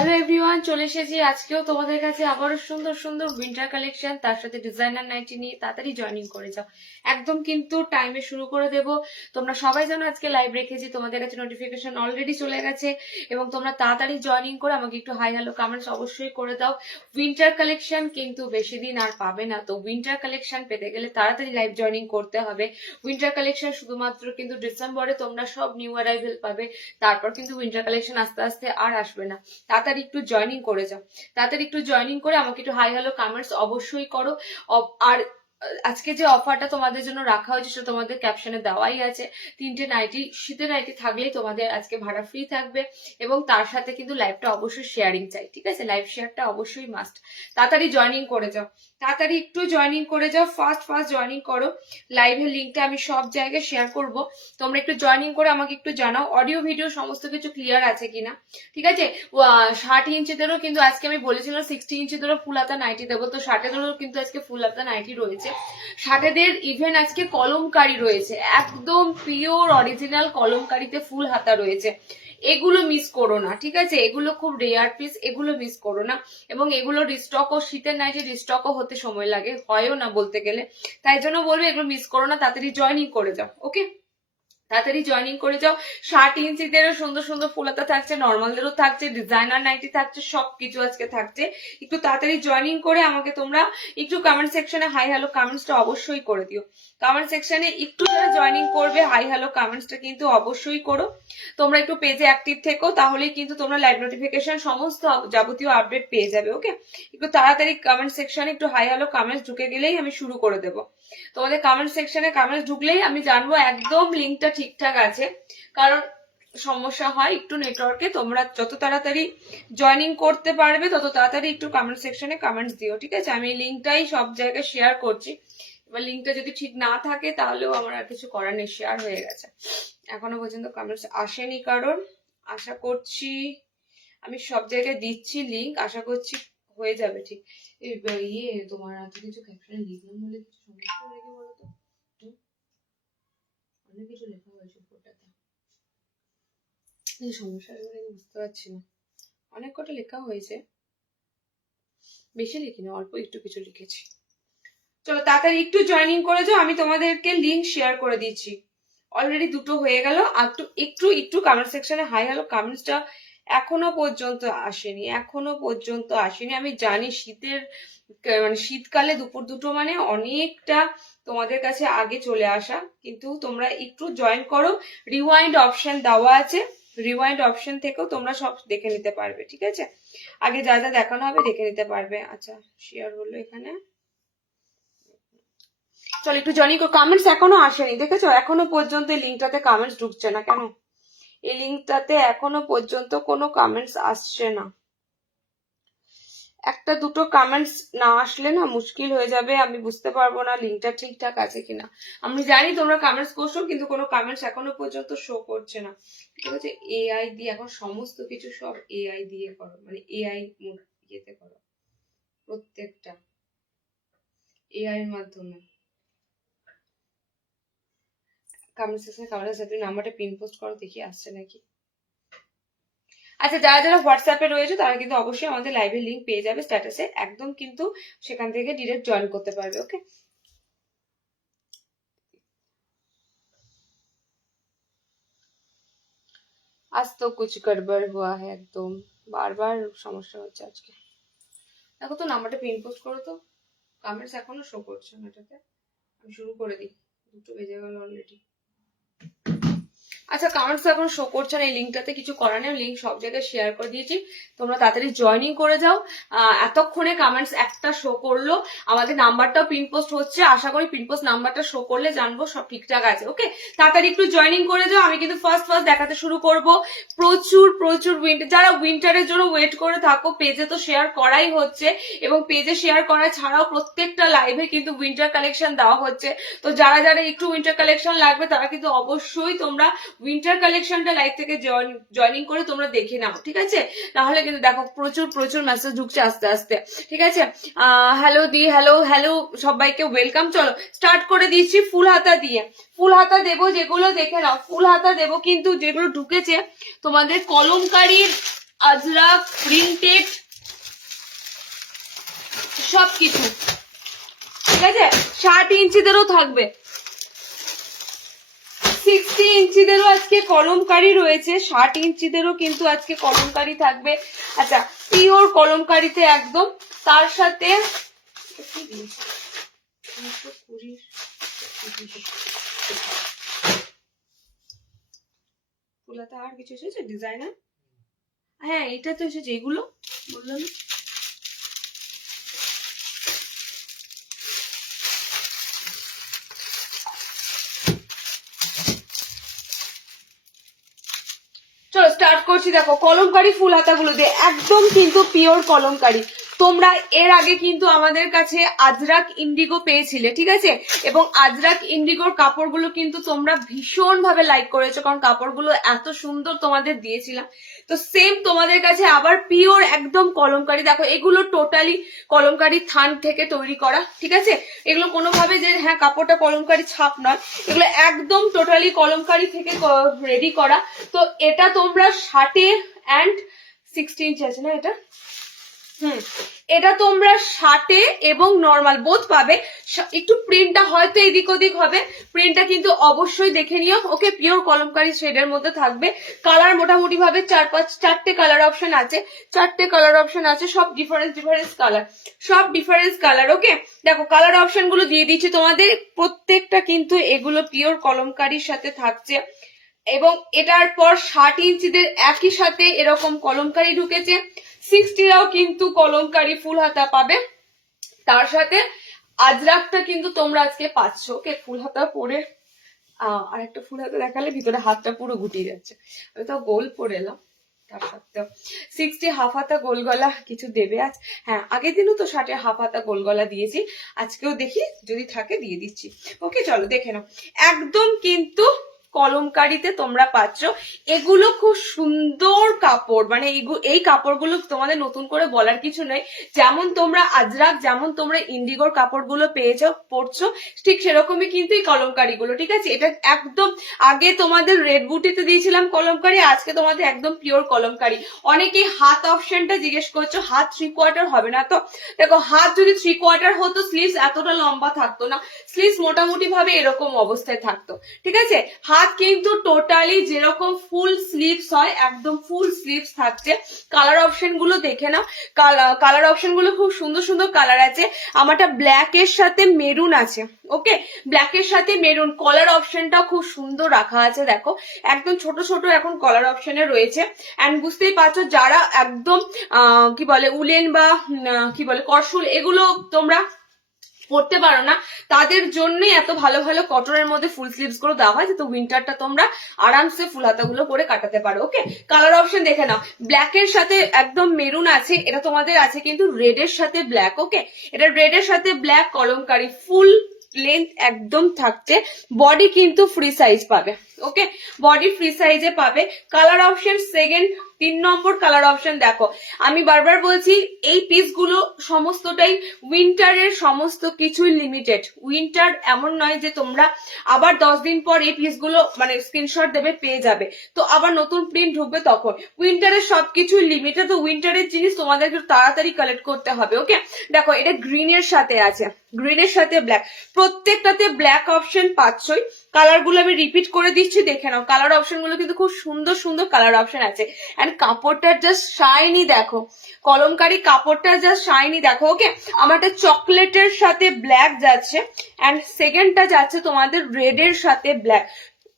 Hello everyone, চলে এসেছি আজকেও তোমাদের কাছে আবারও সুন্দর সুন্দর উইন্টার কালেকশন, তার সাথে ডিজাইনার নাইটি নিয়ে তাড়াতাড়ি জয়েনিং করে যাও। একদম কিন্তু টাইমে শুরু করে দেব। তোমরা সবাই জানো আজকে লাইভ রেখেছি, তোমাদের কাছে নোটিফিকেশন অলরেডি চলে গেছে এবং তোমরা তাড়াতাড়ি জয়েনিং করে আমাকে একটু হাই হ্যালো কমেন্টস অবশ্যই করে দাও। উইন্টার কালেকশন কিন্তু বেশি দিন আর পাবে না, তো উইন্টার কালেকশন পেতে গেলে তাড়াতাড়ি লাইভ জয়েনিং করতে হবে। উইন্টার কালেকশন শুধুমাত্র কিন্তু ডিসেম্বরে তোমরা সব নিউ অ্যারাইভেল পাবে, তারপর কিন্তু উইন্টার কালেকশন আস্তে আস্তে আর আসবে না। তাড়াতাড়ি একটু জয়েনিং করে যাও, তাড়াতাড়ি একটু জয়েনিং করে আমাকে একটু হাই হ্যালো কমেন্টস অবশ্যই করো। আর আজকে যে অফারটা তোমাদের জন্য রাখা হয়েছে সেটা তোমাদের ক্যাপশনে দেওয়াই আছে। 3টে নাইটি, শীতের নাইটি থাকলেই তোমাদের আজকে ভাড়া ফ্রি থাকবে এবং তার সাথে কিন্তু লাইভটা অবশ্যই শেয়ারিং চাই, ঠিক আছে? লাইভ শেয়ারটা অবশ্যই মাস্ট। তাড়াতাড়ি জয়েনিং করে যাও, তাড়াতাড়ি একটু জয়েনিং করে যাও, ফার্স্ট জয়েনিং করো। লাইভের লিঙ্কটা আমি সব জায়গায় শেয়ার করব, তোমরা একটু জয়েনিং করে আমাকে একটু জানাও অডিও ভিডিও সমস্ত কিছু ক্লিয়ার আছে কিনা, ঠিক আছে? 60 ইঞ্চিদেরও কিন্তু আজকে আমি বলেছিলাম 60 ইঞ্চিদেরও ফুল হাতা নাইটি দেবো, তো 60-এদেরও কিন্তু আজকে ফুল হাতা নাইটি রয়েছে। 60-এদের ইভেন আজকে কলমকারি রয়েছে, একদম পিওর অরিজিনাল কলমকারিতে ফুল হাতা রয়েছে। এগুলো মিস করো না, ঠিক আছে? এগুলো খুব রেয়ার পিস, এগুলো মিস করো না। এবং এগুলো রিস্টক ও শীতের নাইটে রিস্টকও হতে সময় লাগে, হয়ও না বলতে গেলে, তাই জন্য বলবো এগুলো মিস করো না, তাড়াতাড়ি জয়েনিং করে যাও। ওকে, তাড়াতাড়ি জয়েনিং করে যাও। 60 ইঞ্চিদেরও সুন্দর সুন্দর ফুলাতা থাকছে, নর্মালদেরও থাকছে, ডিজাইনার নাইটি থাকছে, সবকিছু আজকে থাকছে। একটু তাড়াতাড়ি জয়েনিং করে আমাকে তোমরা একটু কমেন্ট সেকশনে হাই হ্যালো কমেন্টসটা অবশ্যই করে দিও। কমেন্ট সেকশনে একটু যারা জয়েনিং করবে হাই হ্যালো কমেন্টসটা কিন্তু অবশ্যই করো। তোমরা একটু পেজে অ্যাক্টিভ থেকো, তাহলেই কিন্তু তোমরা লাইভ নোটিফিকেশন সমস্ত যাবতীয় আপডেট পেয়ে যাবে। ওকে, একটু তাড়াতাড়ি কমেন্ট সেকশনে একটু হাই হ্যালো কমেন্টস ঢুকে গেলেই আমি শুরু করে দেবো। তোমাদের কমেন্ট সেকশনে কমেন্টস ঢুকলেই আমি জানবো একদম লিঙ্কটা ঠিকঠাক আছে, কারণ সমস্যা হয় একটু নেটওয়ার্কে। তোমরা যত তাড়াতাড়ি জয়েনিং করতে পারবে তত তাড়াতাড়ি একটু কমেন্ট সেকশনে কমেন্টস দিও, ঠিক আছে? আমি লিঙ্কটাই সব জায়গায় শেয়ার করছি। এবার লিঙ্কটা যদি ঠিক না থাকে তাহলেও আমার আর কিছু করার নেই, শেয়ার হয়ে গেছে। এখনো পর্যন্ত কমেন্টস আসেনি কারণ, আশা করছি আমি সব জায়গায় দিচ্ছি লিঙ্ক, আশা করছি হয়ে যাবে ঠিক। ইয়ে তোমার এত কিছু ক্যাপশনে লিখলাম বলে কিছু সমস্যা হয়ে গেছে বলো তো? অনেক কিছু লেখা হয়েছে উপরটাতে, এই সমস্যা বুঝতে পারছি না। অনেক কটা লেখা হয়েছে, বেশি লিখিনি, অল্প একটু কিছু লিখেছি। চলো তাড়াতাড়ি একটু জয়েনিং করে যাও, আমি তোমাদেরকে লিঙ্ক শেয়ার করে দিচ্ছি। অলরেডি 2টো হয়ে গেল। আর একটু একটু কমেন্ট সেকশনে হাই হ্যালো কমেন্টসটা এখনো পর্যন্ত আসেনি, এখনো পর্যন্ত আসেনি। আমি জানি শীতের মানে শীতকালে দুপুর 2টো মানে অনেকটা তোমাদের কাছে আগে চলে আসা, কিন্তু তোমরা একটু জয়েন করো। রিওয়াইন্ড অপশন দেওয়া আছে, রিওয়াইন্ড অপশন থেকেও তোমরা সব দেখে নিতে পারবে, ঠিক আছে? আগে যা যা দেখানো হবে দেখে নিতে পারবে। আচ্ছা, শেয়ার হলো এখানে। চল একটু জয়েনিং করো। কমেন্টস এখনো আসেনি, দেখেছো? এখনো পর্যন্ত এই লিঙ্কটাতে কমেন্টস ঢুকছে না কেন? এই লিঙ্কটাতে এখনো পর্যন্ত কোনো কমেন্টস আসছে না। একটা দুটো কমেন্টস না আসলে না মুশকিল হয়ে যাবে, আমি বুঝতে পারবো না লিঙ্কটা ঠিকঠাক আছে কিনা। আমি জানি তোমরা কমেন্টস করছো, কিন্তু কোনো কমেন্টস এখনো পর্যন্ত শো করছে না। ঠিক আছে, এআই দিয়ে এখন সমস্ত কিছু সব এআই দিয়ে করো, মানে এআই ইয়েতে করো, প্রত্যেকটা এআই এর মাধ্যমে। কমেন্ট সেকশনে কমেন্ট সাথে নাম্বারটা পিন পোস্ট করো, দেখি আসছে নাকি। আচ্ছা, যারা যারা হোয়াটসঅ্যাপে রয়েছে তারা কিন্তু অবশ্যই আমাদের লাইভের লিঙ্ক পেয়ে যাবে স্ট্যাটাসে, একদম কিন্তু সেখান থেকে ডিরেক্ট জয়েন করতে পারবে। ওকে, আজ তো কুছ গড়বড় হুয়া হ্যায়, একদম বারবার সমস্যা হচ্ছে আজকে। দেখো তো নাম্বারটা পিন পোস্ট করো তো, কমেন্টস এখনো শো করছে না এটাতে। আমি শুরু করে দিই, 2টো বেজে গেল অলরেডি। আচ্ছা, কমেন্টস এখন শো করছে না, এই লিঙ্কটাতে কিছু করার নেই, লিঙ্ক সব জায়গায় শেয়ার করে দিয়েছি, তোমরা তাড়াতাড়ি জয়েনিং করে যাও। এতক্ষণে কমেন্টস একটা শো করলো, আমাদের নাম্বারটাও পিন পোস্ট হচ্ছে, আশা করি পিন পোস্ট নাম্বারটা শো করলে জানবো সব ঠিকঠাক আছে। ওকে, তাড়াতাড়ি একটু জয়েনিং করে যাও। আমি কিন্তু ফার্স্ট দেখাতে শুরু করব। প্রচুর প্রচুর উইন্টার, যারা উইন্টারের জন্য ওয়েট করে থাকো, পেজে তো শেয়ার করাই হচ্ছে এবং পেজে শেয়ার করা ছাড়াও প্রত্যেকটা লাইভে কিন্তু উইন্টার কালেকশন দেওয়া হচ্ছে। তো যারা যারা একটু উইন্টার কালেকশন লাগবে তারা কিন্তু অবশ্যই তোমরা উইন্টার কালেকশনটা লাইভ থেকে জয়েনিং করে তোমরা দেখে নাও, ঠিক আছে? তাহলে কিন্তু দেখো প্রচুর প্রচুর মেসেজ ঢুকছে আস্তে আস্তে, ঠিক আছে? হ্যালো দি, হ্যালো হ্যালো সবাইকে ওয়েলকাম। চলো স্টার্ট করে দিচ্ছি ফুল হাতা দিয়ে। ফুল হাতা দেবো যেগুলো দেখে নাও, ফুল হাতা দেবো কিন্তু যেগুলো ঢুকেছে তোমাদের কলমকারীর আজরাক প্রিন্টেড সবকিছু, ঠিক আছে। 60 ইঞ্চিদেরও থাকবে, 60 ইঞ্চিদেরও আজকে কলমকারি রয়েছে, 60 ইঞ্চিদেরও কিন্তু আজকে কলমকারি থাকবে। আচ্ছা, পিওর কলমকারিতে একদম। তার সাথে ফুলাতে আর কিছু এসেছে ডিজাইনার? হ্যাঁ, এটা তো এসেছে, এগুলো বললাম। চলো স্টার্ট করছি। দেখো কলমকারি ফুল হাতাগুলো দিয়ে একদম কিন্তু পিওর কলমকারি। তোমরা এর আগে কিন্তু আমাদের কাছে আজরাক ইন্ডিগো পেয়েছিলে, ঠিক আছে, এবং আজরাক ইন্ডিগোর কাপড়গুলো কিন্তু তোমরা ভীষণ ভাবে লাইক করেছো, কারণ কাপড়গুলো এত সুন্দর তোমাদের দিয়েছিলাম। তো সেম তোমাদের কাছে আবার পিওর একদম কলমকারি। দেখো এগুলো টোটালি কলমকারি থান থেকে তৈরি করা, ঠিক আছে। এগুলো কোনোভাবে যে হ্যাঁ কাপড়টা কলমকারি ছাপ নয়, এগুলো একদম টোটালি কলমকারি থেকে রেডি করা। তো এটা তোমরা 60 and 60 ইঞ্চি আছে না এটা? এটা তোমরা 60 এবং নর্মাল বোথ পাবে। একটু প্রিন্টটা হয়তো এদিক ওদিক হবে, প্রিন্টটা কিন্তু অবশ্যই দেখে নিও, ওকে। পিওর কলমকারি শেডের মধ্যে থাকবে। কালার মোটামুটি ভাবে 4-5-4টে কালার অপশন আছে, 4টে কালার অপশন আছে, সব ডিফারেন্স কালার, সব ডিফারেন্স কালার, ওকে। দেখো কালার অপশন গুলো দিয়ে দিচ্ছি তোমাদের, প্রত্যেকটা কিন্তু এগুলো পিওর কলমকারির সাথে থাকছে। এবং এটার পর 60 ইঞ্চিদের একই সাথে এরকম কলমকারি ঢুকেছে, 60রাও কিন্তু কলমকারি ফুল হাতা পাবে। তার সাথে আজরাকটা কিন্তু তোমরা আজকে পাচ্ছ, ওকে। ফুল হাতা পরে আর একটা ফুল হাতা দেখালে ভিতরে হাতটা পুরো গুটিয়ে যাচ্ছে, আমি তো গোল পরে এলাম। তার সাথে 60 হাফ হাতা গোল গলা কিছু দেবে আজ। হ্যাঁ, আগের দিনও তো 60 হাফ হাতা গোল গলা দিয়েছি, আজকেও দেখি যদি থাকে দিয়ে দিচ্ছি, ওকে। চলো দেখে নাও, একদম কিন্তু কলমকারিতে তোমরা পাচ্ছ। এগুলো খুব সুন্দর কাপড়, মানে এই কাপড়গুলো তোমাদের নতুন করে বলার কিছু নেই। যেমন তোমরা আজরাক, যেমন তোমরা ইন্ডিগোর কাপড়গুলো পেয়েছো পড়ছো, ঠিক সেরকমই কিন্তু এই কলমকারিগুলো, ঠিক আছে। এটা একদম আগে তোমাদের রেড বুটিতে দিয়েছিলাম কলমকারি, আজকে তোমাদের একদম পিওর কলমকারি। অনেকেই হাত অপশনটা জিজ্ঞেস করছো, হাত 3/4 হবে না তো? দেখো হাত যদি 3/4 হতো স্লিভস এতটা লম্বা থাকতো না, স্লিভস মোটামুটি ভাবে এরকম অবস্থায় থাকতো, ঠিক আছে। হাত কিন্তু টোটালি যেরকম ফুল স্লিভস হয় একদম ফুল স্লিভস থাকছে। কালার অপশন গুলো দেখে নাও, কালার অপশন গুলো খুব সুন্দর সুন্দর কালার আছে। আমারটা ব্ল্যাক এর সাথে মেরুন আছে, ওকে। ব্ল্যাক এর সাথে মেরুন, কলার অপশনটাও খুব সুন্দর রাখা আছে, দেখো একদম ছোট ছোট এখন কলার অপশনে রয়েছে। এন্ড বুঝতেই পারছো যারা একদম কি বলে উলেন বা কি বলে কসুল এগুলো তোমরা পড়তে পারো না, তাদের জন্যই এত ভালো ভালো কটনের মধ্যে ফুল স্লিভস গুলো দেওয়া হয়, যাতে উইন্টারটা তোমরা আরামসে ফুল হাতাগুলো পরে কাটাতে পারো, ওকে। কালার অপশন দেখে নাও, ব্ল্যাক এর সাথে একদম মেরুন আছে, এটা তোমাদের আছে কিন্তু রেড এর সাথে ব্ল্যাক, ওকে। এটা রেড এর সাথে ব্ল্যাক কলমকারি, ফুল লেন্থ একদম থাকছে। বডি কিন্তু ফ্রি সাইজ পাবে, ওকে, বডি ফ্রি সাইজে পাবে। কালার অপশন সেকেন্ড 3 নম্বর কালার অপশন দেখো, আমি বারবার বলছি এই পিসগুলো সমস্তটাই উইন্টারের, সমস্ত কিছুই লিমিটেড। উইন্টার এমন নয় যে তোমরা আবার 10 দিন পর এই পিসগুলো মানে স্ক্রিনশট দেবে পেয়ে যাবে, তো আবার নতুন প্রিন্ট ঢুকবে তখন। উইন্টারের সবকিছুই লিমিটেড, তো উইন্টারের জিনিস তোমাদেরকে তাড়াতাড়ি কালেক্ট করতে হবে, ওকে। দেখো এটা গ্রিনের সাথে আছে, গ্রিনের সাথে ব্ল্যাক, প্রত্যেকটাতে ব্ল্যাক অপশন পাচ্ছই। কালার গুলো আমি রিপিট করে দিচ্ছি, দেখে নাও। কালার অপশন গুলো কিন্তু খুব সুন্দর সুন্দর কালার অপশন আছে। এন্ড কাপড়টার জাস্ট শাইনি দেখো, কলমকারি কাপড়টা জাস্ট শাইনি দেখো, ওকে। আমারটা চকলেটের সাথে ব্ল্যাক যাচ্ছে, এন্ড সেকেন্ডটা যাচ্ছে তোমাদের রেড এর সাথে ব্ল্যাক।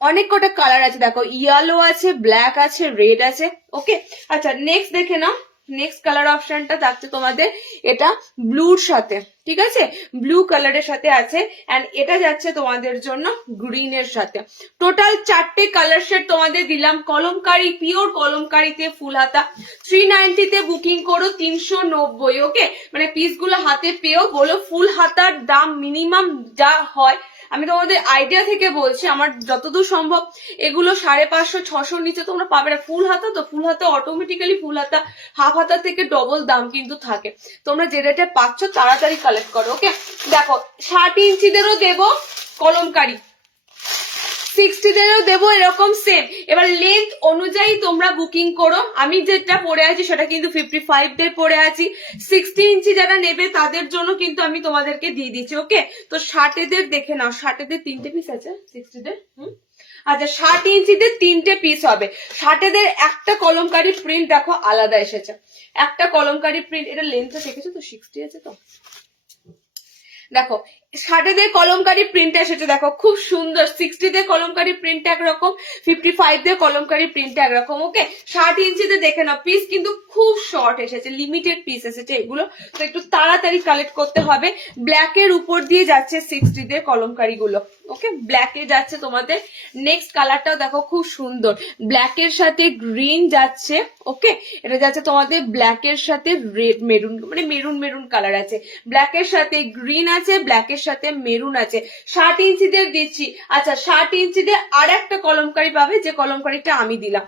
অনেক কটা কালার আছে দেখো, ইয়েলো আছে, ব্ল্যাক আছে, রেড আছে, ওকে। আচ্ছা নেক্সট দেখে নাও, নেক্সট কালার অপশনটা থাকছে তোমাদের এটা ব্লুর সাথে, ঠিক আছে, ব্লু কালারের সাথে আছে। এন্ড এটা যাচ্ছে তোমাদের জন্য গ্রিনের সাথে। টোটাল 4টে কালার শেড তোমাদের দিলাম, কলমকারি, পিওর কলমকারিতে ফুল হাতা। 390 তে বুকিং করো, 390, ওকে। মানে পিসগুলো হাতে পেয়েও বলো ফুল হাতার দাম মিনিমাম যা হয়, আমি তোমাদের আইডিয়া থেকে বলছি, আমার যতদূর সম্ভব এগুলো 550-600 নিচে তোমরা পাবে না। ফুল হাতা তো, ফুল হাতা অটোমেটিক্যালি ফুল হাতা হাফ হাতা থেকে ডবল দাম কিন্তু থাকে। তোমরা যে রেটে পাচ্ছ তাড়াতাড়ি কালেক্ট করো, ওকে। দেখো 60 ইঞ্চিদেরও দেবো কলমকারি, 60-তেও দেবো এরকম সেম। এবার লেন্থ অনুযায়ী তোমরা বুকিং করো। আমি যেটা পরে আছি সেটা কিন্তু 55-দের পরে আছি। 60 ইঞ্চি যারা নেবে তাদের জন্য কিন্তু আমি তোমাদেরকে দিয়ে দিচ্ছি। ওকে, তো 60-দের দেখে নাও। 60-দের 3টে পিস আছে, 60-দের আচ্ছা 60 ইঞ্চিতে 3টে পিস হবে। 60-দের একটা কলমকারী প্রিন্ট দেখো আলাদা এসেছে, একটা কলমকারী প্রিন্ট। এটা লেন্থটা দেখেছো তো, 60 আছে তো, দেখো 60-দের কলমকারী প্রিন্ট এসেছে, দেখো খুব সুন্দর। 60-দের কলমকারী প্রিন্ট একরকম, 55-দের কলমকারী প্রিন্ট একরকম। ওকে, 60 ইঞ্চিতে দেখে নাও। পিস কিন্তু খুব শর্ট এসেছে, লিমিটেড পিস এসেছে এগুলো, তো একটু তাড়াতাড়ি কালেক্ট করতে হবে। ব্ল্যাকের উপর দিয়ে যাচ্ছে 60-দের কলমকারী গুলো। ওকে, ব্ল্যাকে যাচ্ছে তোমাদের। নেক্সট কালারটাও দেখো খুব সুন্দর, ব্ল্যাকের সাথে গ্রিন যাচ্ছে। ওকে, এটা যাচ্ছে তোমাদের ব্ল্যাকের সাথে রেড মেরুন, মানে মেরুন মেরুন কালার আছে, ব্ল্যাকের সাথে গ্রিন আছে, ব্ল্যাকের সাথে মেরুন আছে। 60 ইঞ্চিদের দিচ্ছি। আচ্ছা 60 ইঞ্চিদের আর একটা কলমকারী পাবে, যে কলমকারীটা আমি দিলাম,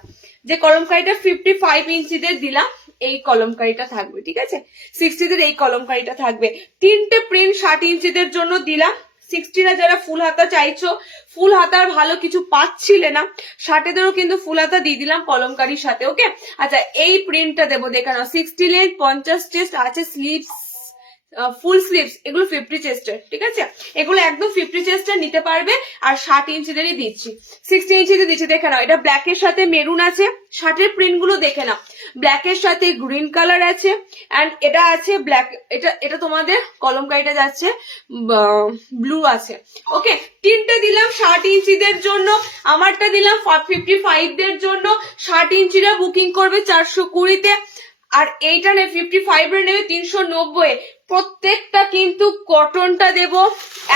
যে কলমকারীটা 55 ইঞ্চিদের দিলাম, এই কলমকারীটা থাকবে। ঠিক আছে, 60-দের এই কলমকারীটা থাকবে। 3টে প্রিন্ট 60 ইঞ্চিদের জন্য দিলাম। 60-রা যারা ফুল হাতা চাইছো, ফুল হাতার ভালো কিছু পাচ্ছিলে না, 60-দেরও কিন্তু ফুল হাতা দিয়ে দিলাম কলমকারীর সাথে। ওকে, আচ্ছা এই প্রিন্টটা দেবো, দেখে নাও। 60 লেন্থ, 50 চেস্ট আছে, স্লিভস ফুল স্লিভস, এগুলো 50 চেস্টের। ঠিক আছে, এগুলো একদম 50 চেস্টের নিতে পারবে। আর 60 ইঞ্চিদেরই দিচ্ছি, 60 ইঞ্চিতে দিচ্ছি। দেখে নাও, এটা ব্ল্যাকের সাথে মেরুন আছে। 60-এর প্রিন্ট গুলো দেখে নাও, ব্ল্যাকের সাথে গ্রিন কালার আছে, এন্ড এটা আছে ব্ল্যাক, এটা তোমাদের কলমকারীটা যাচ্ছে ব্লু আছে। ওকে, 3টে দিলাম 60 ইঞ্চিদের জন্য, আমারটা দিলাম 55-দের জন্য। 60 ইঞ্চিরা বুকিং করবে 420-তে, আর এইটা নেবে 55-এর নেবে 390-এ। প্রত্যেকটা কিন্তু কটনটা দেব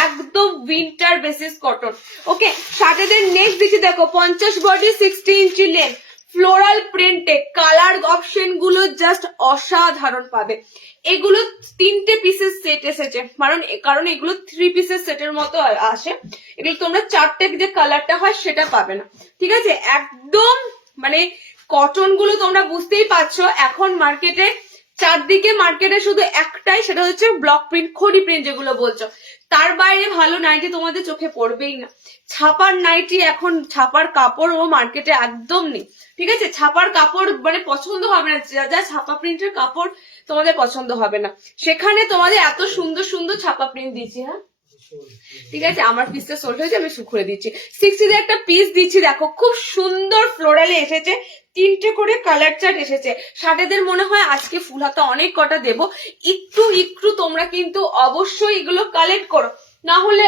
একদম উইন্টার বেসিস কটন। ওকে, 60-দের নেক্সট দিচ্ছি, দেখো 50 বডি, 60 ইঞ্চি লেন্থ, ফ্লোরাল প্রিন্টে। কালার অপশন গুলো জাস্ট অসাধারণ পাবে। এগুলো 3টে পিসের সেট এসেছে, কারণ এগুলো 3 পিসের সেটের মতো আসে। এগুলো তোমরা 4টে যে কালারটা হয় সেটা পাবে না। ঠিক আছে, একদম মানে কটন গুলো তোমরা বুঝতেই পারছো এখন মার্কেটে, চারদিকে মার্কেটে শুধু একটাই, সেটা হচ্ছে ব্লক প্রিন্ট, খড়ি প্রিন্ট যেগুলো বলছো। তার বাইরে ভালো নাইটি তোমাদের চোখে পড়বেই না। ছাপার নাইটি এখন, ছাপার কাপড় ও মার্কেটে একদম নেই। ঠিক আছে, ছাপার কাপড় মানে পছন্দ হবে না, যা ছাপা প্রিন্টের কাপড় তোমাদের পছন্দ হবে না, সেখানে তোমাদের এত সুন্দর সুন্দর ছাপা প্রিন্ট দিচ্ছি। হ্যাঁ ঠিক আছে, আমার পিসটা সোল্ড হয়েছে, আমি শুকুরে দিচ্ছি। 60-দের একটা পিস দিচ্ছি, দেখো খুব সুন্দর ফ্লোরালে এসেছে, 3টে করে কালার চার্ট এসেছে। 60-দের মনে হয় আজকে ফুল হাতা অনেক কটা দেবো। একটু একটু তোমরা কিন্তু অবশ্যই এগুলো কালেক্ট করো, না হলে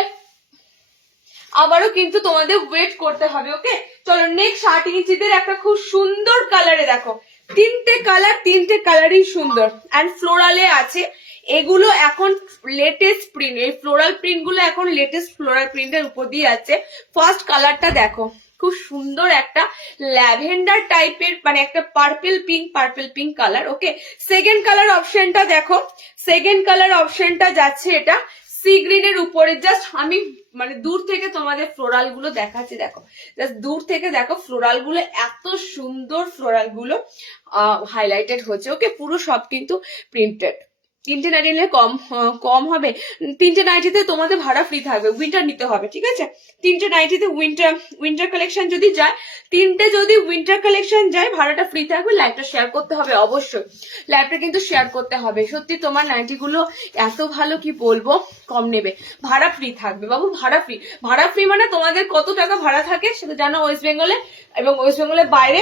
আবারও কিন্তু তোমাদের ওয়েট করতে হবে। ওকে, চলো নেক্সট 60 ইঞ্চিদের একটা খুব সুন্দর কালারে দেখো, 3টে কালার, 3টে কালারই সুন্দর এন্ড ফ্লোরালে আছে। এগুলো এখন লেটেস্ট প্রিন্ট, এই ফ্লোরাল প্রিন্ট গুলো এখন লেটেস্ট ফ্লোরাল প্রিন্টের উপর দিয়ে আছে। ফার্স্ট কালারটা দেখো, খুব সুন্দর একটা ল্যাভেন্ডার টাইপের, মানে একটা পার্পল পিঙ্ক কালার। ওকে, সেকেন্ড কালার অপশনটা দেখো, সেকেন্ড কালার অপশনটা যাচ্ছে এটা সি গ্রিনের উপরে। জাস্ট আমি মানে দূর থেকে তোমাদের ফ্লোরাল গুলো দেখাচ্ছি, দেখো জাস্ট দূর থেকে দেখো ফ্লোরাল গুলো, এত সুন্দর ফ্লোরাল গুলো হাইলাইটেড হচ্ছে। ওকে, পুরো সব কিন্তু প্রিন্টেড। 3টে নাইটি নিলে কম হবে। 3টে নাইটিতে তোমাদের ভাড়া ফ্রি থাকবে, উইন্টার নিতে হবে। ঠিক আছে, 3টে নাইটিতে উইন্টার কালেকশন যদি যায়, 3টে যদি উইন্টার কালেকশন যায়, ভাড়াটা ফ্রি থাকবে। লাইভটা শেয়ার করতে হবে, অবশ্যই লাইভটা কিন্তু শেয়ার করতে হবে। সত্যি তোমার নাইটি গুলো এত ভালো, কি বলবো, কম নেবে, ভাড়া ফ্রি থাকবে বাবু, ভাড়া ফ্রি। ভাড়া ফ্রি মানে তোমাদের কত টাকা ভাড়া থাকে সেটা জানো ওয়েস্ট বেঙ্গলে, এবং ওয়েস্ট বেঙ্গলের বাইরে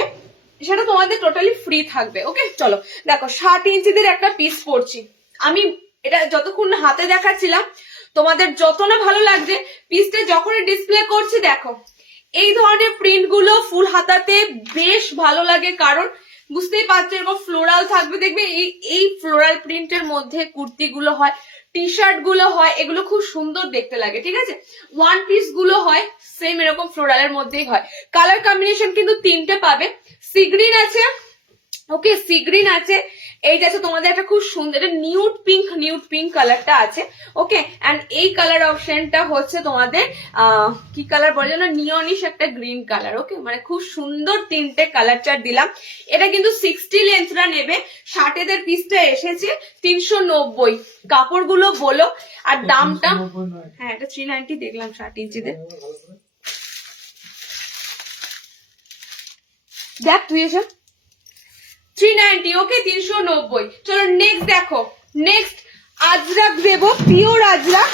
সেটা তোমাদের টোটালি ফ্রি থাকবে। ওকে, চলো দেখো 60 ইঞ্চিদের একটা পিস পড়ছি আমি। এটা যতক্ষণ হাতে দেখাচ্ছিলাম তোমাদের যত না ভালো লাগছে, পিসটা যখন ডিসপ্লে করছি দেখো, এই ধরনের প্রিন্ট গুলো ফুল হাতাতে বেশ ভালো লাগে, কারণ বুঝতেই পারছো এরকম ফ্লোরাল থাকবে। দেখবে এই ফ্লোরাল প্রিন্টের মধ্যে কুর্তি গুলো হয়, টি শার্ট গুলো হয়, এগুলো খুব সুন্দর দেখতে লাগে। ঠিক আছে, ওয়ান পিস গুলো হয় সেম এরকম ফ্লোরালের মধ্যেই হয়। কালার কম্বিনেশন কিন্তু 3টে পাবে। সি গ্রিন আছে, ওকে সি গ্রিন আছে, এইটা আছে তোমাদের একটা খুব সুন্দর, এটা নিউড পিঙ্ক কালারটা আছে। ওকে, এন্ড এই কালার অপশনটা হচ্ছে তোমাদের কি কালার বলে যেন, নিয়নিশ একটা গ্রিন কালার। ওকে, মানে খুব সুন্দর 3টে কালার চার্ট দিলাম। এটা কিন্তু 60 লেন্থটা নেবে। 60-দের পিসটা এসেছে 390। কাপড়গুলো বলো আর দামটা, হ্যাঁ এটা 390 দেখলাম 60 ইঞ্চিতে। দেখ তুই এসে 390, ওকে 390। চলো নেক্সট দেখো, নেক্সট আজরাক দেবো, পিওর আজরাক,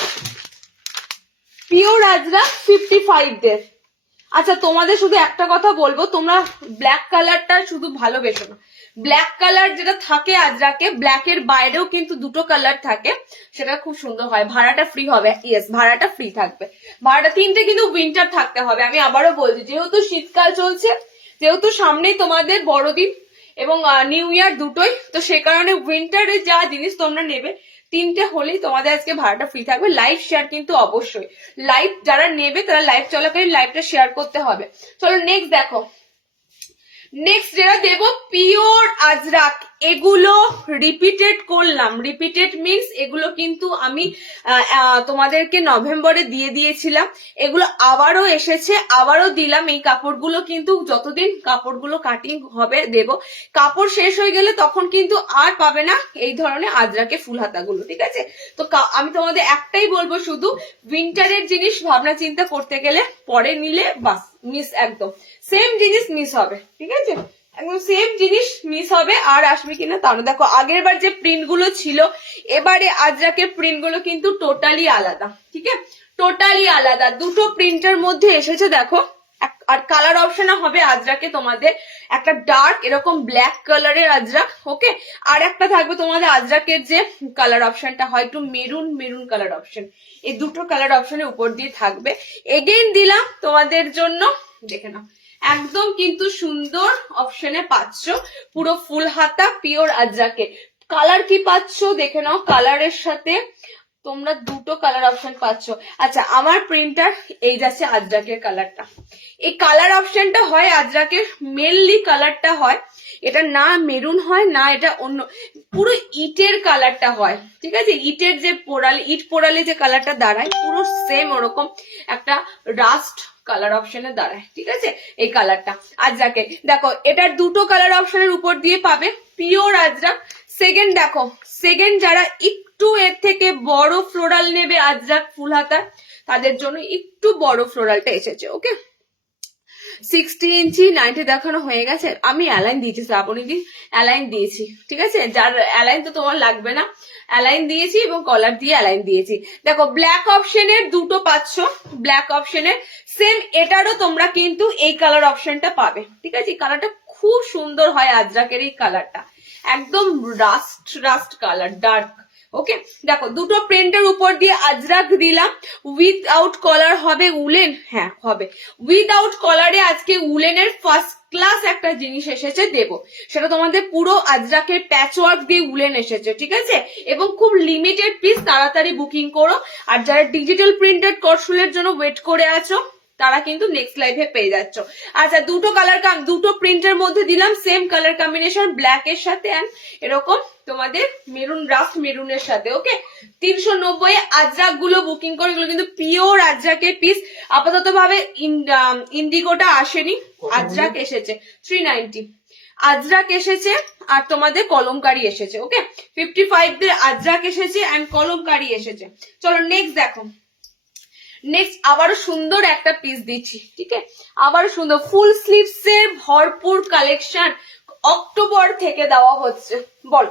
পিওর আজরাক 55 দের। আচ্ছা তোমাদের শুধু একটা কথা বলবো, তোমরা ব্ল্যাক কালারটা শুধু ভালোবেসো না। ব্ল্যাক কালার যেটা থাকে আজরাকে, ব্ল্যাকের বাইরেও কিন্তু দুটো কালার থাকে, সেটা খুব সুন্দর হয়। ভাড়াটা ফ্রি হবে, ইয়েস ভাড়াটা ফ্রি থাকবে। ভাড়াটা 3টে কিন্তু উইন্টার থাকতে হবে। আমি আবারও বলছি, যেহেতু শীতকাল চলছে, যেহেতু সামনেই তোমাদের বড়দিন এবং নিউ ইয়ার দুটোই, তো সে কারণে উইন্টারে যা জিনিস তোমরা নেবে 3টে হলেই তোমাদের আজকে ভাড়াটা ফ্রি থাকবে। লাইভ শেয়ার কিন্তু অবশ্যই, লাইভ যারা নেবে তারা লাইভ চলাকালীন লাইভটা শেয়ার করতে হবে। চলো নেক্সট দেখো, নেক্সট যেটা দেবো পিওর আজরাক, এগুলো রিপিটেড করলাম। রিপিটেড মিনস এগুলো কিন্তু আমি তোমাদেরকে নভেম্বরে দিয়ে দিয়েছিলাম, এগুলো আবারও এসেছে, আবারও দিলাম। এই কাপড়গুলো কিন্তু যতদিন কাপড়গুলো কাটিং হবে দেব, কাপড় শেষ হয়ে গেলে তখন কিন্তু আর পাবে না এই ধরনের আজরাকে ফুল হাতাগুলো, ঠিক আছে? তো আমি তোমাদের একটাই বলবো, শুধু উইন্টারের জিনিস ভাবনা চিন্তা করতে গেলে পরে নিলে বাস মিস, একদম সেম জিনিস মিস হবে, ঠিক আছে? একদম সেম জিনিস মিস হবে, আর আসবে কিনা তাও না। দেখো আগের বার যে প্রিন্ট গুলো ছিল, এবারে আজরাকের প্রিন্ট গুলো কিন্তু টোটালি আলাদা, ঠিক আছে? টোটালি আলাদা, দুটো প্রিন্টের মধ্যে এসেছে দেখো। আর কালার অপশনে হবে আজরাকে তোমাদের একটা ডার্ক এরকম ব্ল্যাক কালারের আজরাক, ওকে? আর একটা থাকবে তোমাদের আজরাকের যে কালার অপশনটা হয় একটু মেরুন মেরুন কালার অপশন, এই দুটো কালার অপশনের উপর দিয়ে থাকবে। এগেইন দিলাম তোমাদের জন্য, দেখে নাও একদম কিন্তু সুন্দর অপশনে পাচ্ছ, পুরো ফুল হাতা পিওর আজরাকে। কালার কি পাচ্ছ দেখে নাও, কালারের সাথে তোমরা দুটো কালার অপশন পাচ্ছ। আচ্ছা আমার প্রিন্টার এই যাচ্ছে আজরাকের কালারটা, এই কালার অপশনটা হয় আজরাকের মেনলি কালারটা হয়, এটা না মেরুন হয় না এটা অন্য, পুরো ইটের কালারটা হয়, ঠিক আছে? ইটের যে পোড়ালে, ইট পোড়ালে যে কালারটা দাঁড়ায় পুরো সেম ওরকম একটা রাস্ট কালার অপশনে দাঁড়ায়, ঠিক আছে? এই কালারটা আজরাকে দেখো, এটার দুটো কালার অপশনের উপর দিয়ে পাবে পিওর আজরাক। সেকেন্ড দেখো, সেকেন্ড যারা একটু এর থেকে বড় ফ্লোরাল নেবে আজরাক ফুল হাতার, তাদের জন্য একটু বড় ফ্লোরালটা এসেছে, ওকে? 60 ইঞ্চি 90 দেখানো হয়ে গেছে। আমি অ্যালাইন দিয়েছি, শ্রাবণী দি অ্যালাইন দিয়েছি, ঠিক আছে? যার অ্যালাইন তো তোমার লাগবে না, অ্যালাইন দিয়েছি এবং কলার দিয়ে অ্যালাইন দিয়েছি। দেখো ব্ল্যাক অপশনের দুটো পাচ্ছ, ব্ল্যাক অপশনের সেম এটারও তোমরা কিন্তু এই কালার অপশনটা পাবে, ঠিক আছে? এই কালারটা খুব সুন্দর হয় আজরাকের, এই কালারটা একদম রাস্ট রাস্ট কালার, ডার্ক, ওকে? দেখো দুটো প্রিন্টের উপর দিয়ে আজরাক দিলাম, উইথআউট কলার হবে উলেন, হ্যাঁ হবে উইথআউট কলারে। আজকে উলেনের ফার্স্ট ক্লাস একটা জিনিস এসেছে দেব, সেটা তোমাদের পুরো আজরাকের প্যাচ ওয়ার্ক দিয়ে উলেন এসেছে, ঠিক আছে? এবং খুব লিমিটেড পিস, তাড়াতাড়ি বুকিং করো। আর যারা ডিজিটাল প্রিন্টেড কটসুলের জন্য ওয়েট করে আছো তারা কিন্তু নেক্সট লাইভে পেয়ে যাচ্ছ। আচ্ছা দুটো কালার, দুটো প্রিন্টের মধ্যে দিলাম সেম কালার কম্বিনেশন, ব্ল্যাক এর সাথে এন্ড এরকম তোমাদের মেরুন, রাফট মেরুনের সাথে, ওকে? 390 আজরাক গুলো বুকিং করে, এগুলো কিন্তু পিওর আজরাকের পিস। আপাতত ভাবে ইন্ডিগোটা আসেনি, আজরাক এসেছে 390, আজরাক এসেছে আর তোমাদের কলমকারি এসেছে, ওকে? 55 দের আজরাক এসেছে এন্ড কলমকারি এসেছে। চলো নেক্সট দেখো, নেক্সট আবারও সুন্দর একটা পিস দিচ্ছি, ঠিক আছে? আবারও সুন্দর ফুল স্লিভস এর ভরপুর কালেকশন অক্টোবর থেকে দেওয়া হচ্ছে। বল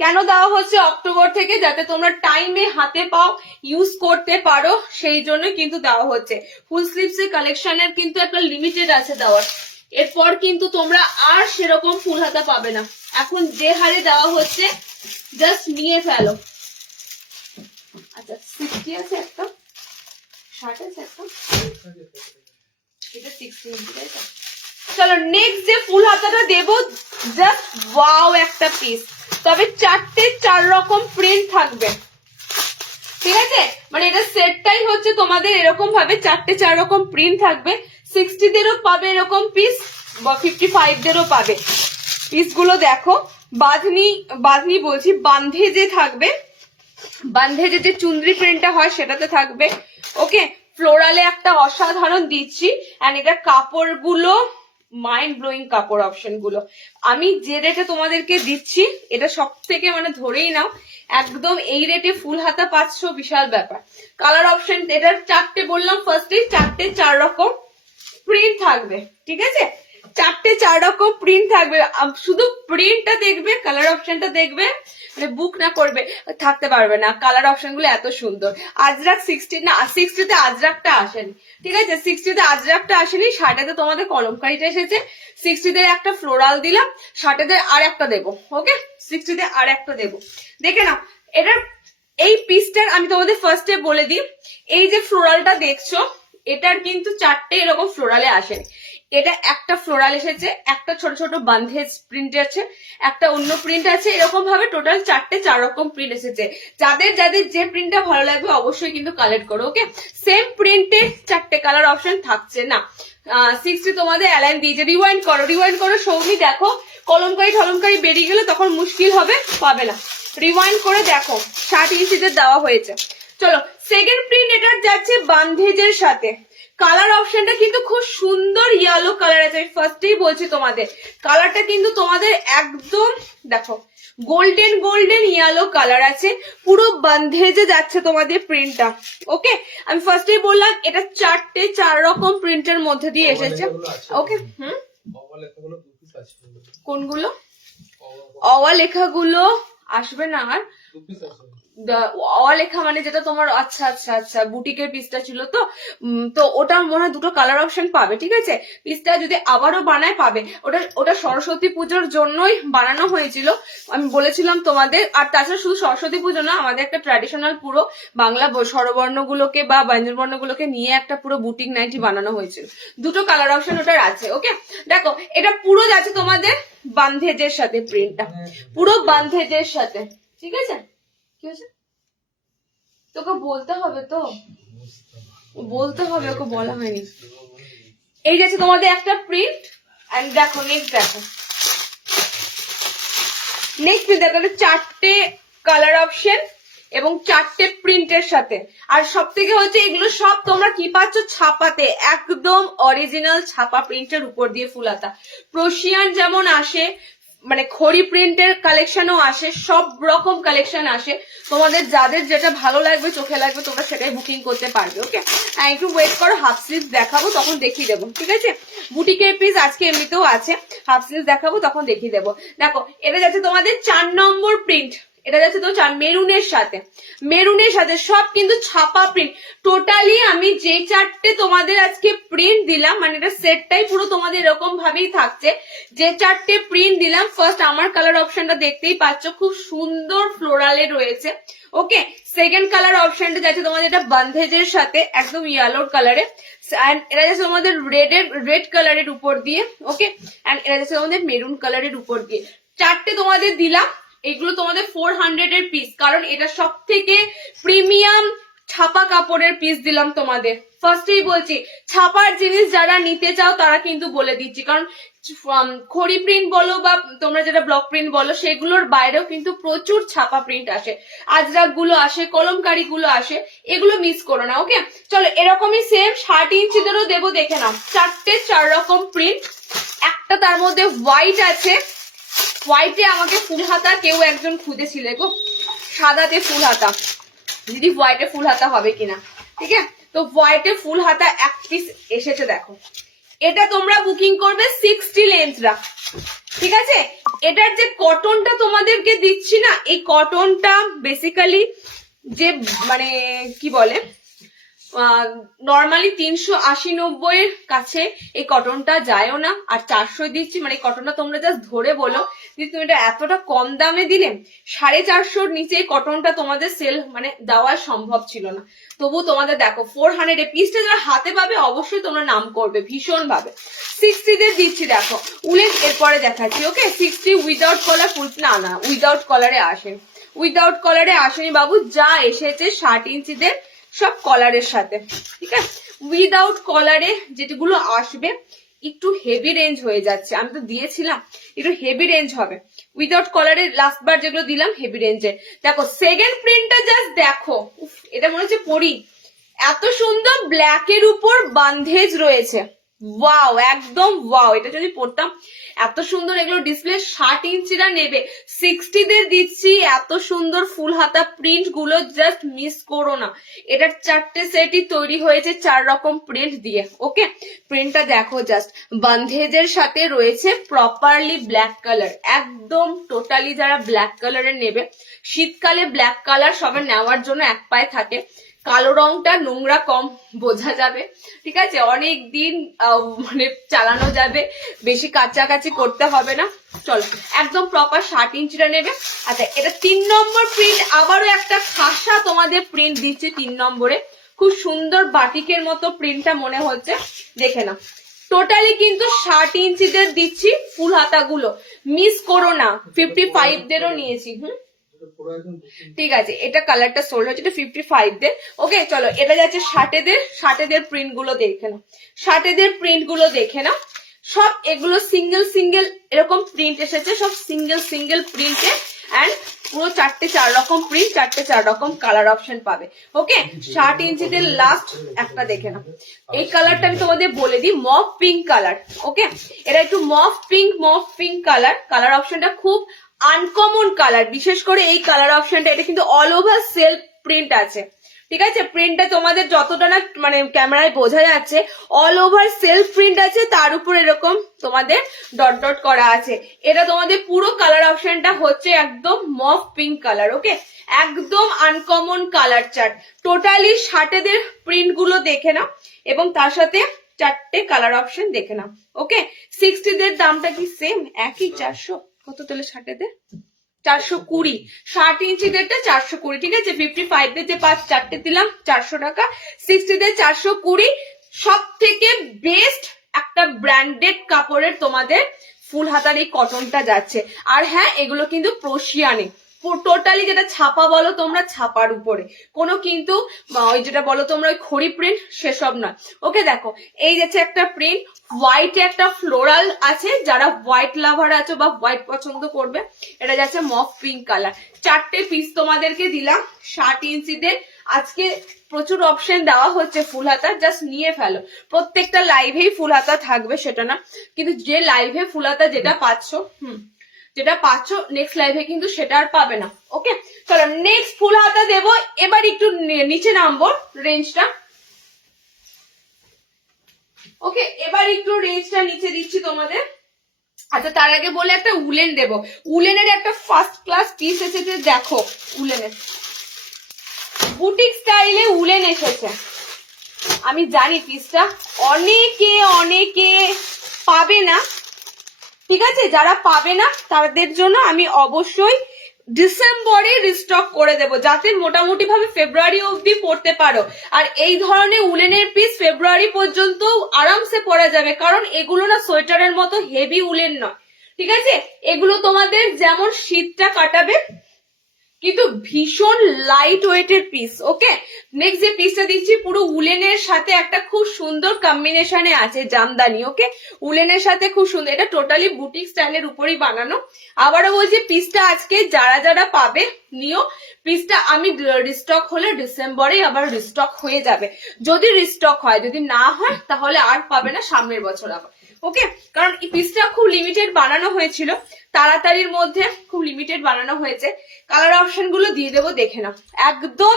কেন দেওয়া হচ্ছে অক্টোবর থেকে? যাতে তোমরা টাইমে হাতে পাও, ইউজ করতে পারো, সেই জন্য কিন্তু দেওয়া হচ্ছে। ফুল স্লিভস এর কালেকশনের কিন্তু একটা লিমিটেড আছে দেওয়ার, এরপর কিন্তু তোমরা আর সেরকম ফুল হাতা পাবে না। এখন যে হারে দেওয়া হচ্ছে জাস্ট নিয়ে ফেলো। আচ্ছা 60 আছে একটা, 60 আছে একটা, এটা 60 ইঞ্চি, তাই তো? চলো নেক্সট যে ফুল হাতাটা দেবো, জাস্ট ওয়াও একটা পিস, তবে 4 রকম প্রিন্ট থাকবে, ঠিক আছে? মানে এটা সেটটাই হচ্ছে তোমাদের এরকম ভাবে 4 রকম প্রিন্ট থাকবে। 60 দেরও পাবে এরকম পিস, 55 দেরও পাবে। পিসগুলো দেখো, বাঁধনি বাঁধনি বলছি, বান্ধে যে থাকবে, বান্ধে যে চুনরি প্রিন্টটা হয় সেটাতে থাকবে, ওকে? ফ্লোরালে একটা অসাধারণ দিচ্ছি, এন্ড এটা কাপড়গুলো মাইন্ড ব্লোয়িং কাপড় অপশন গুলো। আমি যে রেটে তোমাদেরকে দিচ্ছি এটা সব থেকে মানে ধরেই নাও, একদম এই রেটে ফুল হাতা পাচ্ছ, বিশাল ব্যাপার। কালার অপশন এটার 4টে বললাম, ফার্স্টে 4 রকম প্রিন্ট থাকবে, ঠিক আছে? চারটে 4 রকম প্রিন্ট থাকবে, শুধু প্রিন্টটা দেখবে, কালার অপশনটা দেখবে, মানে বুক না করবে থাকতে পারবে না। কালার অপশন গুলো এত সুন্দর। আজরাক 60 না, 60তে আজরাকটা আসেনি, ঠিক আছে, 60তে আজরাকটা আসেনি। 60তে তোমাদের কলমকারিটা এসেছে, 60তে একটা ফ্লোরাল দিলাম, 60তে আর একটা দেবো। ওকে, 60তে আর একটা দেবো, দেখে নাও। এটার এই পিসটার আমি তোমাদের ফার্স্টে বলে দিই, এই যে ফ্লোরালটা দেখছো, এটার কিন্তু 4টে এরকম ফ্লোরালে আসেনি। এটা একটা ফ্লোরাল এসেছে, একটা ছোট ছোট বান্ধেজ প্রিন্ট আছে, একটা অন্য প্রিন্ট আছে, এরকম ভাবে টোটাল 4টে 4 রকম প্রিন্ট এসেছে। যাদের যাদের যে প্রিন্টটা ভালো লাগবে অবশ্যই কিন্তু কালেক্ট করো। ওকে, সেম প্রিন্টে 4টে কালার অপশন থাকছে না। 60 তোমাদের অ্যালাইন দিয়েছে। রিওয়াইন্ড করো সৌমি, দেখো কলমকারি ঠলমকারি বেরিয়ে গেলে তখন মুশকিল হবে, পাবে না। রিওয়াইন্ড করে দেখো 60 ইঞ্চিতে দেওয়া হয়েছে। চলো, সেকেন্ড প্রিন্ট এটার যাচ্ছে বান্ধেজের সাথে। কালার অপশনটা কিন্তু খুব সুন্দর ইয়েলো কালার আছে, আমি ফার্স্টেই বলছি তোমাদের। কালারটা কিন্তু তোমাদের একদম দেখো গোল্ডেন গোল্ডেন ইয়েলো কালার আছে, পুরো বান্ধেজে যাচ্ছে তোমাদের প্রিন্টটা। ওকে, আমি ফার্স্টেই বললাম এটা 4টে 4 রকম প্রিন্টের মধ্যে দিয়ে এসেছে। ওকে, কোনগুলো অওয়া লেখাগুলো আসবে না আর অলেখা, মানে যেটা তোমার আচ্ছা আচ্ছা আচ্ছা বুটিকের পিসটা ছিল তো, তো ওটা মনে হয় 2টো কালার অপশন পাবে, ঠিক আছে। পিসটা যদি আবারও বানায় পাবে, ওটা সরস্বতী পুজোর জন্যই বানানো হয়েছিল, আমি বলেছিলাম তোমাদের। আর তাছাড়া শুধু সরস্বতী পুজো না, আমাদের একটা ট্র্যাডিশনাল পুরো বাংলা স্বরবর্ণগুলোকে বা ব্যঞ্জন বর্ণগুলোকে নিয়ে একটা পুরো বুটিক নাইটি বানানো হয়েছিল। 2টো কালার অপশন ওটার আছে। ওকে, দেখো এটা পুরো যাচ্ছে তোমাদের বান্ধেজের সাথে, প্রিন্টটা পুরো বান্ধেজের সাথে, ঠিক আছে। কি হয়েছে তোকে বলতে হবে তো, বলতে হবে, ওকে বলা হয়নি। এই যাচ্ছে তোমাদের একটা প্রিন্ট। এন্ড দেখো নেক্সট, দেখো নেক্সট প্রিন্ট দেখো, 4টে কালার অপশন এবং 4টে প্রিন্টের সাথে। আর সব থেকে হচ্ছে এগুলো সব তোমরা কি পাচ্ছ, ছাপাতে, একদম অরিজিনাল ছাপা প্রিন্টের উপর দিয়ে ফুলাতা। প্রশিয়ান যেমন আসে, মানে খড়ি প্রিন্টের কালেকশনও আসে, সব রকম কালেকশন আসে। তোমাদের যাদের যেটা ভালো লাগবে, চোখে লাগবে, তোমরা সেটাই বুকিং করতে পারবে। ওকে, একটু ওয়েট করো, হাফ স্লিভ দেখাবো তখন দেখিয়ে দেবো, ঠিক আছে। বুটিকের পিস আজকে এমনিতেও আছে, হাফ স্লিভ দেখাবো তখন দেখিয়ে দেবো। দেখো এটা যাচ্ছে তোমাদের 4 নম্বর প্রিন্ট, এটা যাচ্ছে তো মেরুনের সাথে সব কিন্তু ছাপা প্রিন্ট। টোটালি আমি যে 4টে তোমাদের আজকে প্রিন্ট দিলাম, মানে এটা সেটটাই পুরো তোমাদের এরকম ভাবেই থাকছে। যে 4টে প্রিন্ট দিলাম, ফার্স্ট আমার কালার অপশনটা দেখতেই পাচ্ছ, খুব সুন্দর ফ্লোরালে রয়েছে। ওকে, সেকেন্ড কালার অপশনটা যাচ্ছে তোমাদের এটা বান্ধেজের সাথে, একদম ইয়েলো কালারে, এন্ড এটা যাচ্ছে তোমাদের রেড কালারের উপর দিয়ে। ওকে, এন্ড এটা যাচ্ছে তোমাদের মেরুন কালারের উপর দিয়ে। 4টে তোমাদের দিলাম, এগুলো তোমাদের 400 এর পিস, কারণ এটা সব থেকে প্রিমিয়াম ছাপা কাপড়ের পিস দিলাম তোমাদের। ফার্স্টেই বলছি, ছাপার জিনিস যারা নিতে চাও তারা কিন্তু বলে দিচ্ছি, কারণ খড়ি প্রিন্ট বলো বা তোমরা যেটা ব্লক প্রিন্ট বলো, সেগুলোর বাইরেও কিন্তু প্রচুর ছাপা প্রিন্ট আসে, আজরাক গুলো আসে, কলমকারি গুলো আসে, এগুলো মিস করো না। ওকে, চলো এরকমই সেম 60 ইঞ্চিদেরও দেবো, দেখে নাও 4টে 4 রকম প্রিন্ট। একটা তার মধ্যে হোয়াইট আছে, হোয়াইটে আমাকে ফুল হাতা কেউ একজন খুঁজেছিলে গো, সাদাতে ফুল হাতা, দিদি হোয়াইটে ফুল হাতা হবে কিনা, ঠিক আছে। তো হোয়াইটে ফুল হাতা এক পিস এসেছে, দেখো এটা তোমরা বুকিং করবে 60 লেন্থরা, ঠিক আছে। এটার যে কটনটা তোমাদেরকে দিচ্ছি না, এই কটনটা বেসিক্যালি যে মানে কি বলে, নর্মালি 380-90 এর কাছে এই কটনটা যায়ও না, আর 400 দিচ্ছি, মানে এই কটনটা তোমরা জাস্ট ধরে বলো যে তুমি এটা এতটা কম দামে দিলে। 450-র নিচে এই কটনটা তোমাদের সেল মানে দেওয়া সম্ভব ছিল না, তবু তোমাদের দেখো 400 এ পিসটা যারা হাতে পাবে অবশ্যই তোমরা নাম করবে ভীষণ ভাবে। 60 তে দিচ্ছি, দেখো উলেন, এরপরে দেখাচ্ছি। ওকে, 60 উইদাউট কলার, ফুল না উইদাউট কলারে আসেনি, উইদাউট কলারে আসেনি বাবু, যা এসেছে 60 ইঞ্চিদের সব কলারের সাথে, ঠিক আছে। উইদাউট কলারে যেগুলো আসবে একটু হেভি রেঞ্জ হয়ে যাচ্ছে, আমি তো দিয়েছিলাম একটু হেভি রেঞ্জ হবে। উইদাউট কলারে লাস্ট বার যেগুলো দিলাম হেভি রেঞ্জে। দেখো সেকেন্ড প্রিন্টটা জাস্ট দেখো, এটা মনে হচ্ছে পরি, এত সুন্দর ব্ল্যাকের উপর বান্ধেজ রয়েছে, ওয়াও, একদম ওয়াও। এটা যদি পড়তাম এত সুন্দর, এগুলো ডিসপ্লে 60 ইঞ্চিরা নেবে, 60 দের দিচ্ছি। এত সুন্দর ফুল হাতা প্রিন্ট গুলো জাস্ট মিস করো না। এটার 4টে সেটই তৈরি হয়েছে 4 রকম প্রিন্ট দিয়ে। ওকে, প্রিন্টটা দেখো জাস্ট, বন্ধেজের সাথে রয়েছে প্রপারলি ব্ল্যাক কালার, একদম টোটালি যারা ব্ল্যাক কালারের নেবে, শীতকালে ব্ল্যাক কালার সবার নেওয়ার জন্য এক পায়ে থাকে। কালো রংটা নোংরা কম বোঝা যাবে, ঠিক আছে, অনেক দিন মানে চালানো যাবে, বেশি কাছাকাছি করতে হবে না। চলো, একদম প্রপার 60 ইঞ্চিটা নেবে। আচ্ছা, এটা 3 নম্বর প্রিন্ট, আবারও একটা খাসা তোমাদের প্রিন্ট দিচ্ছে 3 নম্বরে, খুব সুন্দর বাটিকের মতো প্রিন্টটা মনে হচ্ছে, দেখে নাও। টোটালি কিন্তু 60 ইঞ্চিদের দিচ্ছি ফুল হাতাগুলো, মিস করো না। 55 দেরও নিয়েছি। ঠিক আছে, এটা কালারটা সোল্ড হচ্ছে, এটা 55 দের। ওকে, চলো, এটা যাচ্ছে 60 দের প্রিন্ট গুলো দেখে নাও, 60 দের প্রিন্ট গুলো দেখে নাও। সব এগুলো সিঙ্গেল সিঙ্গেল এরকম প্রিন্ট এসেছে, সব সিঙ্গেল সিঙ্গেল প্রিন্টে, অ্যান্ড পুরো 4টে 4 রকম প্রিন্ট, 4টে 4 রকম কালার অপশন পাবে। ওকে, 60 ইঞ্চিদের লাস্ট একটা দেখে নাও। এই কালারটা আমি তোমাদের বলে দিই, মফ পিঙ্ক কালার। ওকে, এটা একটু মফ পিঙ্ক কালার। কালার অপশনটা খুব আনকমন কালার, বিশেষ করে এই কালার অপশনটা, এটা কিন্তু অল ওভার সেলফ প্রিন্ট আছে, ঠিক আছে। প্রিন্টটা তোমাদের যতটা না মানে ক্যামেরায় বোঝা যাচ্ছে, অল ওভার সেলফ প্রিন্ট আছে, তার উপর এরকম তোমাদের ডট ডট করা আছে। এটা তোমাদের পুরো কালার অপশনটা হচ্ছে একদম মফ পিঙ্ক কালার। ওকে, একদম আনকমন কালার চার্ট। টোটালি 60 দের প্রিন্ট গুলো দেখে নাও, এবং তার সাথে 4টে কালার অপশন দেখে নাও। ওকে, 60 দের দামটা কি সেম, একই 400, কত তাহলে 60 দের 420, 60 ইঞ্চিদেরটা 420, ঠিক আছে। 55 দের যে 4টে দিলাম 400 টাকা, 60 দের 420। সব থেকে বেস্ট একটা ব্র্যান্ডেড কাপড়ের তোমাদের ফুল হাতার এই কটনটা যাচ্ছে। আর হ্যাঁ, এগুলো কিন্তু প্রশিয়ানে, টোটালি যেটা ছাপা বলো তোমরা, ছাপার উপরে, কোনো কিন্তু ওই যেটা বলো তোমরা ওই খড়ি প্রিন্ট সেসব নয়। ওকে, দেখো, এই যাচ্ছে একটা প্রিন্ট, হোয়াইটে একটা ফ্লোরাল আছে, যারা হোয়াইট লাভার আছো বা হোয়াইট পছন্দ করবে, এটা যাচ্ছে মফ পিঙ্ক কালার। 4টে পিস তোমাদেরকে দিলাম 60 ইঞ্চিদের। আজকে প্রচুর অপশন দেওয়া হচ্ছে ফুল হাতা, জাস্ট নিয়ে ফেলো। প্রত্যেকটা লাইভেই ফুল হাতা থাকবে সেটা না, কিন্তু যে লাইভে ফুল হাতা যেটা পাচ্ছ নেক্সট লাইভে কিন্তু সেটা আর পাবে না। ওকে, চলো নেক্সট ফুল হাতা দেবো। এবার একটু নিচে নামবো রেঞ্জটা। ওকে, এবার একটু রেঞ্জটা নিচে দিচ্ছি তোমাদের। আচ্ছা, তার আগে বলে একটা উলেন দেবো। উলেনের একটা ফার্স্ট ক্লাস পিস এসেছে, দেখো, উলেনের বুটিক স্টাইলে উলেন এসেছে। আমি জানি পিসটা অনেকে পাবে না, ঠিক আছে। যারা পাবে না তাদের জন্য আমি অবশ্যই ডিসেম্বরে রিস্টক করে দেবো, যাতে মোটামুটি ভাবে ফেব্রুয়ারি অবধি পড়তে পারো। আর এই ধরনের উলেনের পিস ফেব্রুয়ারি পর্যন্ত আরামসে পরা যাবে, কারণ এগুলো না সোয়েটারের মতো হেভি উলেন নয়, ঠিক আছে। এগুলো তোমাদের যেমন শীতটা কাটাবে, কিন্তু ভীষণ লাইট ওয়েটের পিস। ওকে, নেক্সট যে পিসটা দিচ্ছি পুরো উলেনের সাথে একটা খুব সুন্দর কম্বিনেশনে আছে জামদানি। ওকে, উলেনের সাথে খুব সুন্দর, এটা টোটালি বুটিক স্টাইলের উপরই বানানো। আবারও বলছি, পিসটা আজকে যারা যারা পাবে নিও। পিসটা আমি রিস্টক হলে ডিসেম্বরে আবার রিস্টক হয়ে যাবে, যদি রিস্টক হয়, যদি না হয় তাহলে আর পাবে না সামনের বছর আবার। ওকে, কারণ এই পিসটা খুব লিমিটেড বানানো হয়েছিল, তাড়াতাড়ির মধ্যে খুব লিমিটেড বানানো হয়েছে। কালার অপশন গুলো দিয়ে দেবো, দেখে নাও। একদম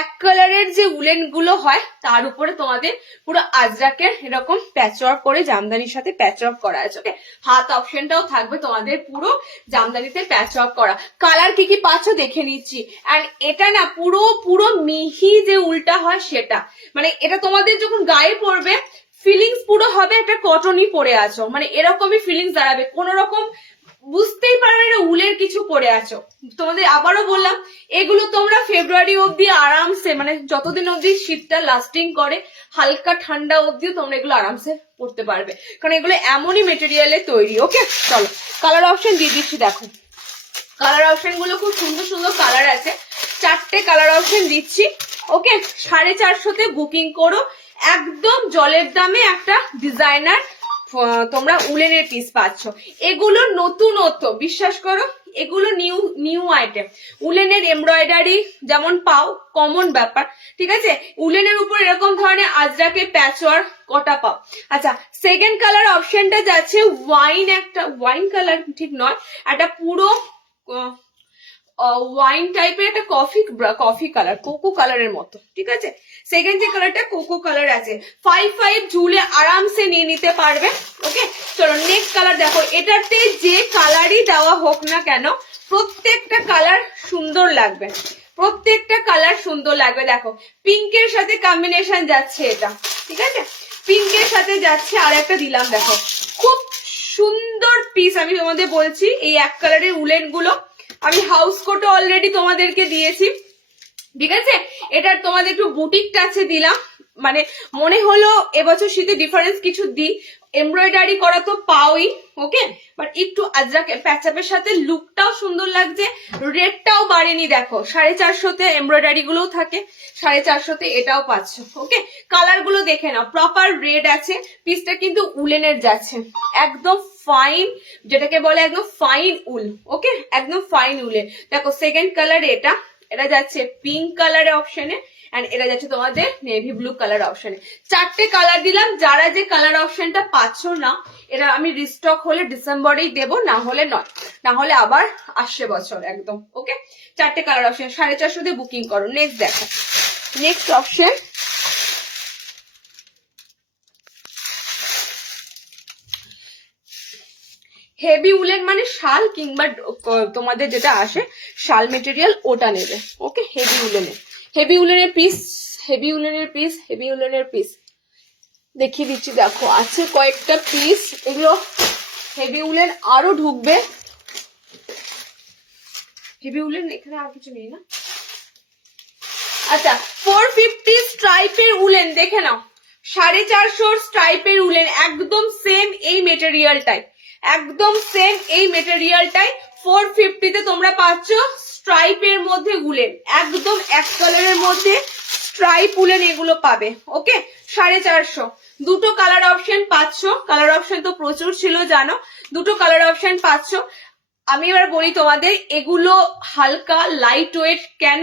এক কালারের যে উলেন গুলো হয়, তার উপরে তোমাদের পুরো আজরাকের এরকম প্যাচওয়ার্ক করে জামদানির সাথে প্যাচওয়ার্ক করা আছে। ওকে, হাত অপশনটাও থাকবে তোমাদের পুরো জামদানিতে প্যাচওয়ার্ক করা। কালার কি কি পাচ্ছ দেখে নিচ্ছি। আর এটা না পুরো মিহি যে উলটা হয় সেটা, মানে এটা তোমাদের যখন গায়ে পড়বে ফিলিংস পুরো হবে একটা কটনই পরে আছো, মানে এরকমই ফিলিংস দাঁড়াবে, কোন রকম বুঝতেই পারবে না উলের কিছু পরে আছো। তোমাদের আবারও বললাম, এগুলো তোমরা ফেব্রুয়ারি অবধি আরামসে, মানে যতদিন অবধি শীতটা লাস্টিং করে, হালকা ঠান্ডা অবধিও তোমরা এগুলো আরামসে পরতে পারবে, কারণ এগুলো এমনই মেটেরিয়ালে তৈরি। ওকে, চলো কালার অপশন দিয়ে দিচ্ছি। দেখো, কালার অপশন গুলো খুব সুন্দর সুন্দর কালার আছে, 4টে কালার অপশন দিচ্ছি। ওকে, 450 বুকিং করো, একদম জলের দামে একটা ডিজাইনার তোমরা উলেনের পিস পাচ্ছ। এগুলো নতুনত্ব, বিশ্বাস করো এগুলো নিউ নিউ আইটেম। উলেনের এমব্রয়ডারি যেমন পাও কমন ব্যাপার, ঠিক আছে, উলেনের উপর এরকম ধরনের আজরাকের প্যাচওয়ার্ক কটা পাও। আচ্ছা, সেকেন্ড কালার অপশনটা যাচ্ছে ওয়াইন, একটা ওয়াইন কালার ঠিক নয়, একটা পুরো ওয়াইন টাইপের একটা কফি কালার, কোকো কালারের মতো, ঠিক আছে। সেকেন্ড যে কালারটা কোকো কালার আছে, 5 ঝুলে আরামসে নিয়ে নিতে পারবে। ওকে, চলো নেক্সট কালার দেখো। এটাতে যে কালারই দেওয়া হোক না কেন প্রত্যেকটা কালার সুন্দর লাগবে, প্রত্যেকটা কালার সুন্দর লাগবে। দেখো পিঙ্কের সাথে কম্বিনেশন যাচ্ছে এটা, ঠিক আছে, পিঙ্কের সাথে যাচ্ছে। আর একটা দিলাম দেখো, খুব সুন্দর পিস। আমি তোমাদের বলছি এই এক কালারের উলেন গুলো আমি হাউস কোটে অলরেডি তোমাদেরকে দিয়েছি, ঠিক আছে। এটার তোমাদের একটু বুটিক টাচে দিলাম, মানে মনে হলো এবছর শীতে ডিফারেন্স কিছু দিই। এমব্রয়ডারি করা তো পাওই, ওকে, বাট একটু আজরাক প্যাচআপের সাথে লুকটাও সুন্দর লাগছে। রেটটাও বাড়েনি, দেখো 450-তে এমব্রয়ডারি গুলোও থাকে, 450-তে এটাও পাচ্ছ। ওকে, কালার গুলো দেখে নাও, প্রপার রেড আছে। পিসটা কিন্তু উলেনের যাচ্ছে, একদম ফাইন, যেটাকে বলে একদম ফাইন উল। ওকে, একদম ফাইন উলের। দেখো সেকেন্ড কালার এটা, এটা যাচ্ছে পিঙ্ক কালারের অপশনে, এন্ড এটা যাচ্ছে তোমাদের নেভি ব্লু কালার অপশনে। চারটে কালার দিলাম। যারা যে কালার অপশনটা পাচ্ছ না, এটা আমি রিস্টক হলে ডিসেম্বরেই দেবো, না হলে নয়, না হলে আবার আসছে বছর একদম। ওকে, চারটে কালার অপশন, 450 বুকিং করো। নেক্সট দেখো, নেক্সট অপশন হেভি উলেন, মানে শাল কিংবা তোমাদের যেটা আসে শাল মেটেরিয়াল ওটা নেবে। ওকে, হেভি উলেনের, হেভি উলেনের পিস, হেভি উলেনের পিস, হেভি উলেনের পিস দেখিয়ে দিচ্ছি। দেখো আছে কয়েকটা পিস, এগুলো হেভি উলেন আরো ঢুকবে। হেভি উলেন এখানে আর কিছু নেই না। আচ্ছা, 450 স্ট্রাইপের উলেন দেখে নাও, 450 স্ট্রাইপের উলেন, একদম সেম এই মেটেরিয়ালটাই, একদম সেম এই মেটেরিয়ালটাই 450-তে তোমরা পাচ্ছ স্ট্রাইপের মধ্যে উলেন, একদম এক কালারের মধ্যে স্ট্রাইপ উলেন এগুলো পাবে। ওকে, 450, দুটো কালার অপশন পাচ্ছ। কালার অপশন তো প্রচুর ছিল জানো, দুটো কালার অপশন পাচ্ছ। আমি এবার বলি তোমাদের, এগুলো হালকা লাইট ওয়েট। কেন?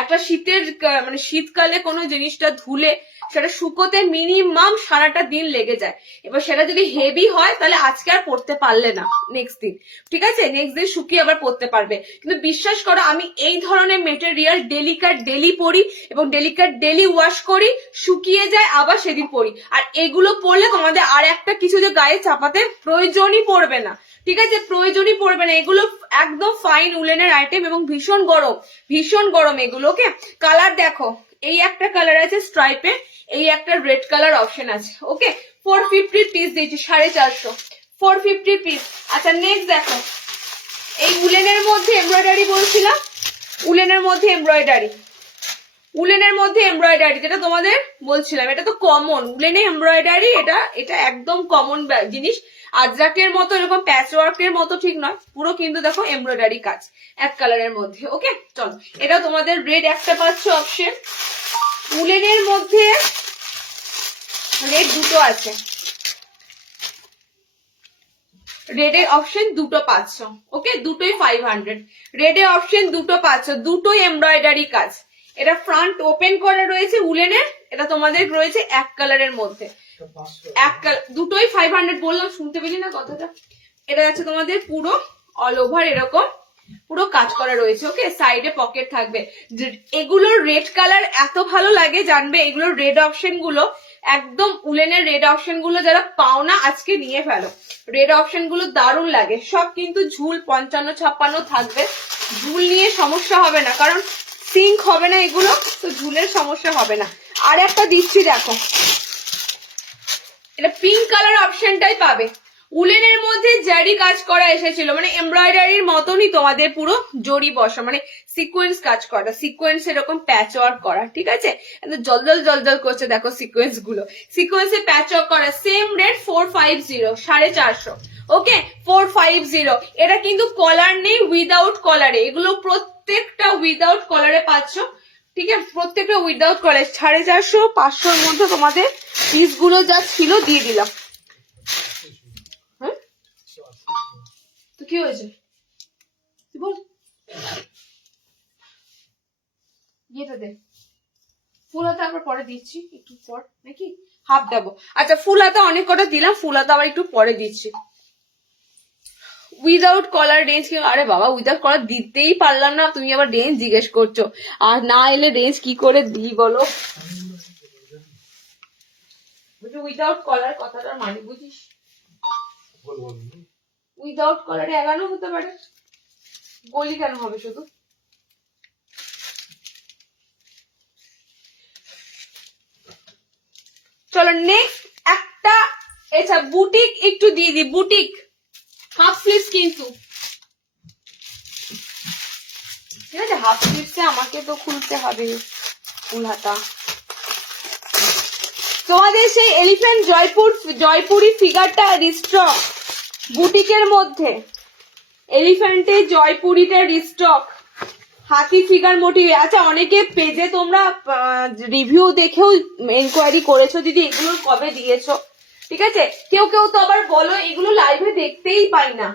একটা শীতের মানে শীতকালে কোনো জিনিসটা ধুলে সেটা শুকোতে মিনিমাম সারাটা দিন লেগে যায়। এবার সেটা যদি হেভি হয় তাহলে আজকে আর পরতে পারলে না, নেক্সট দিন, ঠিক আছে, নেক্সট দিন শুকিয়ে আবার পরতে পারবে। কিন্তু বিশ্বাস করো আমি এই ধরনের মেটেরিয়াল ডেলিকাট ডেলি পরি এবং ডেলিকাট ডেলি ওয়াশ করি, শুকিয়ে যায় আবার সেদিন পরি। আর এগুলো পরলে তোমাদের আর একটা কিছু যে গায়ে চাপাতে প্রয়োজনই পড়বে না, ঠিক আছে, প্রয়োজনই পড়বে না। এগুলো একদম ফাইন উলেনের আইটেম এবং ভীষণ গরম, ভীষণ গরম এগুলো। ওকে, কালার দেখো, এই একটা কালার আছে স্ট্রাইপে, এই একটা রেড কালার অপশন আছে। ওকে, 450 পিস দিয়েছি, 450, 450 পিস। আচ্ছা নেক্সট দেখো, এই উলেনের মধ্যে এমব্রয়ডারি বলছিলাম, উলেনের মধ্যে এমব্রয়ডারি, উলেনের মধ্যে এমব্রয়ডারি যেটা তোমাদের বলছিলাম, এটা তো কমন উলেনে এমব্রয়ডারি, এটা এটা একদম কমন জিনিস। আজরাকের মতো এরকম প্যাচ ওয়ার্কের মতো ঠিক নয়, পুরো কিন্তু দেখো এমব্রয়ডারি কাজ এক কালারের মধ্যে। ওকে, চলো এটা তোমাদের রেড একটা পাচ্ছ অপশন, উলেনের মধ্যে রেড দুটো আছে, রেডের অপশন দুটো পাচ্ছ। ওকে, দুটোই 500, রেডের অপশন দুটো পাচ্ছ, দুটোই এমব্রয়ডারি কাজ। এটা ফ্রন্ট ওপেন করা রয়েছে উলেনের, এটা তোমাদের রয়েছে এক কালারের মধ্যে, এক কালার, দুটোই 500 বললাম, শুনতে পেলি না কথাটা। এটা যাচ্ছে তোমাদের পুরো অল ওভার এরকম পুরো কাজ করা রয়েছে। ওকে, সাইডে পকেট থাকবে। এগুলোর রেড কালার এত ভালো লাগে জানবে, এগুলোর রেড অপশন গুলো একদম উলেনের রেড অপশন গুলো যারা পাও না আজকে নিয়ে ফেলো, রেড অপশন গুলো দারুণ লাগে। সব কিন্তু ঝুল 55-56 থাকবে, ঝুল নিয়ে সমস্যা হবে না, কারণ সিঙ্ক হবে না এগুলো, তো ঝুলের সমস্যা হবে না। আর একটা দিচ্ছি দেখো, এটা পিঙ্ক কালার অপশনটাই পাবে, উলেনের মধ্যে জারি কাজ করা এসেছিল, মানে এমব্রয়ডারির মতনই তোমাদের পুরো জরি বসা, মানে সিকোয়েন্স কাজ করা, সিকোয়েন্স এরকম প্যাচ ওয়ার্ক করা, ঠিক আছে, জলজল জলজল করছে দেখো সিকোয়েন্স গুলো, সিকোয়েন্সে প্যাচ ওয়ার্ক করা। Same rate 450, 450। ওকে, 450। এটা কিন্তু কলার নেই, উইদাউট কলারে, এগুলো প্রত্যেকটা উইদাউট কলারে পাচ্ছ, ঠিক আছে, প্রত্যেকটা উইদাউট কলার। 450, 500-র মধ্যে তোমাদের পিস গুলো যা ছিল দিয়ে দিলাম। কি হয়েছে বল, ইয়েটা দে, ফুল হাতা আবার পরে দিচ্ছি একটু পর নাকি হাফ দেবো। আচ্ছা ফুল হাতা অনেক কটা দিলাম, ফুল হাতা আবার একটু পরে দিচ্ছি। উইদাউট কলার রেঞ্জ, আরে বাবা উইদাউট কলার দিতেই পারলাম না, তুমি আবার রেঞ্জ জিজ্ঞেস করছো, আর না এলে রেঞ্জ কি করে দিই বলো। উইদাউট কলার কথাটার মানে বুঝিস? উইদাউট কলারে এগানো হতে পারে, গলি কেন হবে শুধু? চলো নেক্সট একটা, আচ্ছা বুটিক একটু দিয়ে দি, বুটিক হাফ স্লিভস কিন্তু, ঠিক আছে হাফ স্লিভসে আমাকে তো খুলতে হবে ফুল হাতা। তোমাদের সেই এলিফ্যান্ট জয়পুরি ফিগারটা রিস্টক বুটিকের মধ্যে, এলিফ্যান্টের জয়পুরিটা রিস্টক হাতি ফিগার মোটিভে। আচ্ছা অনেকে পেজে তোমরা রিভিউ দেখেও এনকোয়ারি করেছো দিদি এগুলো কবে দিয়েছো, ঠিক আছে। কেউ কেউ তো আবার বলো এগুলো লাইভে দেখতেই পাই না,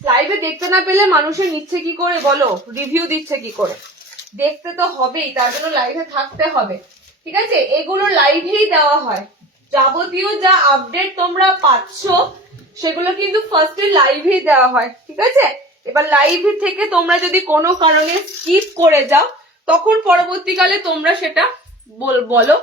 লাইভে দেখতে না পেলে মানুষের নিচ্ছে কি করে বলো, রিভিউ দিচ্ছে কি করে? দেখতে তো হবেই, তার জন্য লাইভে থাকতে হবে, ঠিক আছে। এগুলো লাইভেই দেওয়া হয়, যাবতীয় যা আপডেট তোমরা পাচ্ছ সেগুলো কিন্তু ফার্স্টে লাইভেই দেওয়া হয়, ঠিক আছে। এবার লাইভ থেকে তোমরা যদি কোনো কারণে স্কিপ করে যাও তখন পরবর্তীকালে তোমরা সেটা বলো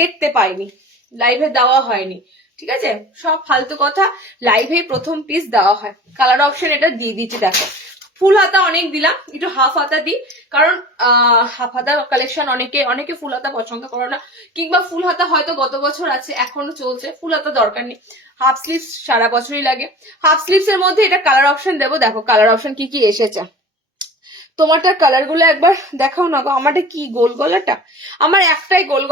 দেখতে পাইনি, লাইভে দেওয়া হয়নি, ঠিক আছে। সব ফালতু কথা, লাইভে প্রথম পিস দেওয়া হয়। কালার অপশন এটা দিয়ে দিচ্ছি, দেখো ফুল হাতা অনেক দিলাম, একটু হাফ হাতা দিই, কারণ হাফ হাতা কালেকশন অনেকে ফুল হাতা পছন্দ করো না, কিংবা ফুল হাতা হয়তো গত বছর আছে এখনো চলছে, ফুল হাতা দরকার নেই, হাফ স্লিভস সারা বছরই লাগে। হাফ স্লিভস এর মধ্যে এটা কালার অপশন দেবো, দেখো কালার অপশন কি কি এসেছে। তোমারটার কালার গুলো একবার দেখাও না গো, আমারটা কি গোল গলাটা, আমার একটাই গোল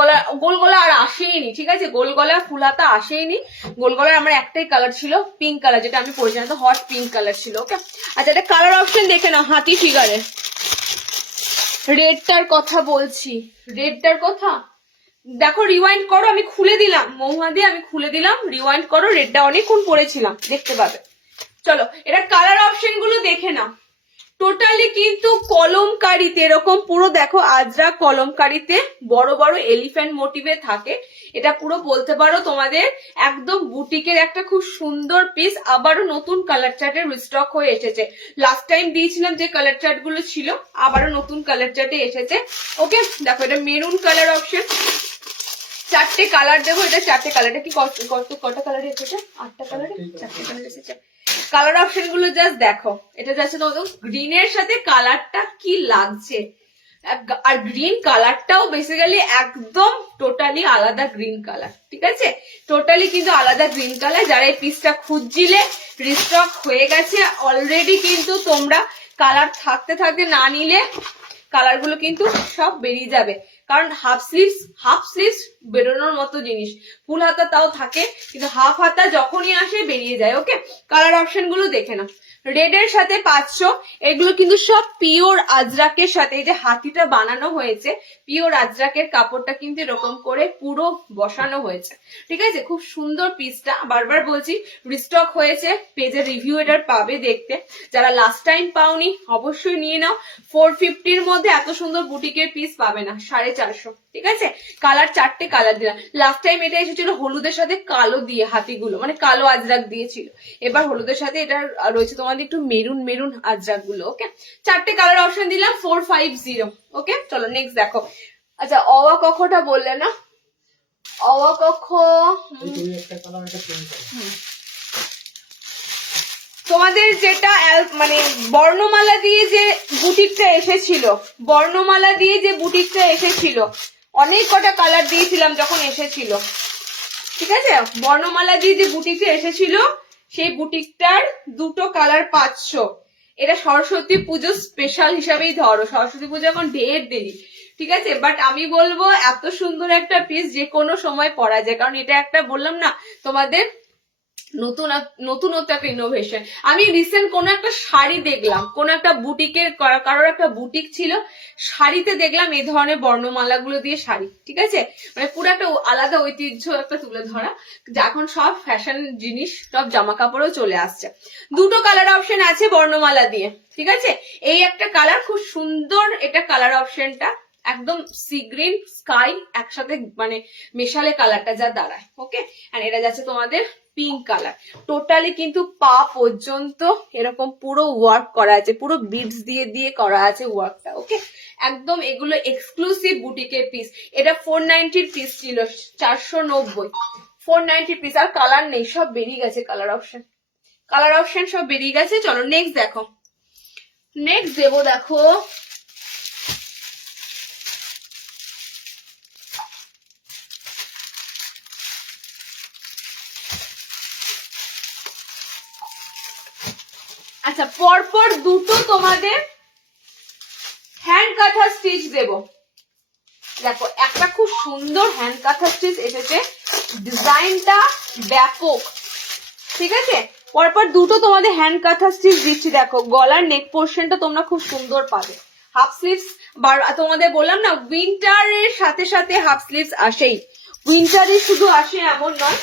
গলা আর আসেইনি, ঠিক আছে, গোল গলা ফুল হাতা আসেইনি, গোল গলার আমার একটাই কালার ছিল পিঙ্ক কালার, যেটা আমি পরে জানতো হট পিঙ্ক কালার ছিল, ওকে। আচ্ছা এটা কালার অপশন দেখে নাও, হাতি ফিগারে রেডটার কথা বলছি, রেডটার কথা দেখো, রিওয়াইন্ড করো, আমি খুলে দিলাম মহুয়া দিয়ে, আমি খুলে দিলাম, রিওয়াইন্ড করো, রেডটা অনেকক্ষণ পরেছিলাম দেখতে পাবে। চলো এটা কালার অপশন গুলো দেখে নাও, টোটালি কিন্তু কলমকারিতে এরকম পুরো দেখো আজরা কলমকারিতে বড় বড় এলিফ্যান্ট মোটিভে থাকে, এটা পুরো বলতে পারো তোমাদের একদম বুটিকের একটা খুব সুন্দর পিস, আবারও নতুন কালার চার্টের রিস্টক হয়ে এসেছে, লাস্ট টাইম দিয়েছিলাম যে কালার চার্ট গুলো ছিল আবারও নতুন কালার চার্টে এসেছে, ওকে। দেখো এটা মেরুন কালার অপশন, চারটে কালার দেবো, এটা চারটে কালার, এটা কি কটা কালার এসেছে, 8টা কালারে 4টে কালার এসেছে। কালার অপশন গুলো জাস্ট দেখো, এটা যাচ্ছে তোমাদের গ্রিনের সাথে কালারটা কি লাগছে, আর গ্রিন কালারটাও বেসিক্যালি একদম টোটালি আলাদা গ্রিন কালার, ঠিক আছে, টোটালি কিন্তু আলাদা গ্রিন কালার। যারা এই পিসটা খুঁজছিলে রিস্টক হয়ে গেছে অলরেডি, কিন্তু তোমরা কালার থাকতে থাকতে না নিলে কালার গুলো কিন্তু সব বেরিয়ে যাবে, কারণ হাফ স্লিভস বেরোনোর মতো জিনিস, ফুল হাতা তাও থাকে কিন্তু হাফ হাতা যখনই আসে বেরিয়ে যায়, ওকে। কালার অপশন গুলো দেখে নাও, রেড এর সাথে 500, এগুলো কিন্তু সব পিওর আজরাকের সাথে, এই যে হাতিটা বানানো হয়েছে পিওর আজরাকের কাপড়টা কিন্তু এরকম করে পুরো বসানো হয়েছে, ঠিক আছে, খুব সুন্দর পিসটা, বারবার বলছি রিস্টক হয়েছে, পেজে রিভিউ এটার পাবে দেখতে, যারা লাস্ট টাইম পাওনি অবশ্যই নিয়ে নাও। 450 এর মধ্যে এত সুন্দর বুটিকের পিস পাবে না, 450, ঠিক আছে। কালার 4টে কালার দিলাম, লাস্ট টাইম এটা এসেছিল হলুদের সাথে কালো দিয়ে, হাতিগুলো মানে কালো আজরাক দিয়েছিল, এবার হলুদের সাথে এটা রয়েছে তোমাদের একটু মেরুন আজরাক গুলো, ওকে। 4টে কালার অপশন দিলাম 450, ওকে। চলো নেক্সট দেখো, আচ্ছা অওয়া কখটা বললে না, অওয়া কখ তোমাদের যেটা মানে বর্ণমালা দিয়ে যে বুটিকটা এসেছিল, অনেক কটা কালার দিয়েছিলাম যখন এসেছিল, ঠিক আছে, বর্ণমালা দিয়ে যে বুটিকটা এসেছিল সেই বুটিকটার 2টো কালার 500, এটা সরস্বতী পুজো স্পেশাল হিসাবেই ধরো, সরস্বতী পুজো এখন ঢের দেরি, ঠিক আছে, বাট আমি বলবো এত সুন্দর একটা পিস যে কোনো সময় পরা যায়, কারণ এটা একটা বললাম না তোমাদের নতুনত্ব একটা ইনোভেশন। আমি রিসেন্ট কোন একটা শাড়ি দেখলাম, কোন একটা বুটিকের কারোর একটা বুটিক ছিল, শাড়িতে দেখলাম এই ধরনের বর্ণমালা গুলো দিয়ে শাড়ি, ঠিক আছে, মানে পুরো একটা আলাদা ঐতিহ্য একটা তুলে ধরা। এখন সব ফ্যাশন জিনিস সব জামা কাপড়েও চলে আসছে। দুটো কালার অপশন আছে বর্ণমালা দিয়ে, ঠিক আছে। এই একটা কালার খুব সুন্দর, এটা কালার অপশনটা একদম সি গ্রিন স্কাই একসাথে মানে মেশালে কালারটা যা দাঁড়ায়, ওকে। আর এটা যাচ্ছে তোমাদের পিঙ্ক কালার। টোটালি কিন্তু পা পর্যন্ত এরকম পুরো ওয়ার্ক করা আছে, পুরো বিডস দিয়ে দিয়ে করা আছে ওয়ার্কটা, ওকে। একদম এগুলো এক্সক্লুসিভ বুটিকের পিস। এটা 490 পিস ছিল, 490 490 পিস। আর কালার নেই, সব বেরিয়ে গেছে কালার অপশন সব বেরিয়ে গেছে। চলো নেক্সট দেখো, নেক্সট দেবো দেখো আচ্ছা, পরপর দুটো তোমাদের হ্যান্ড কাঁথা স্টিচ দেব। দেখো একটা খুব সুন্দর হ্যান্ড কাঁথা স্টিচ এসেছে, ডিজাইনটা ব্যাপক, ঠিক আছে। পরপর দুটো তোমাদের হ্যান্ড কাঁথা স্টিচ দিচ্ছি। দেখো গলার নেক পোর্শনটা তোমরা খুব সুন্দর পাবে। হাফ স্লিভস, তোমাদের বললাম না উইন্টারের সাথে সাথে হাফ স্লিভস আসেই, উইন্টারে শুধু আসে এমন নয়,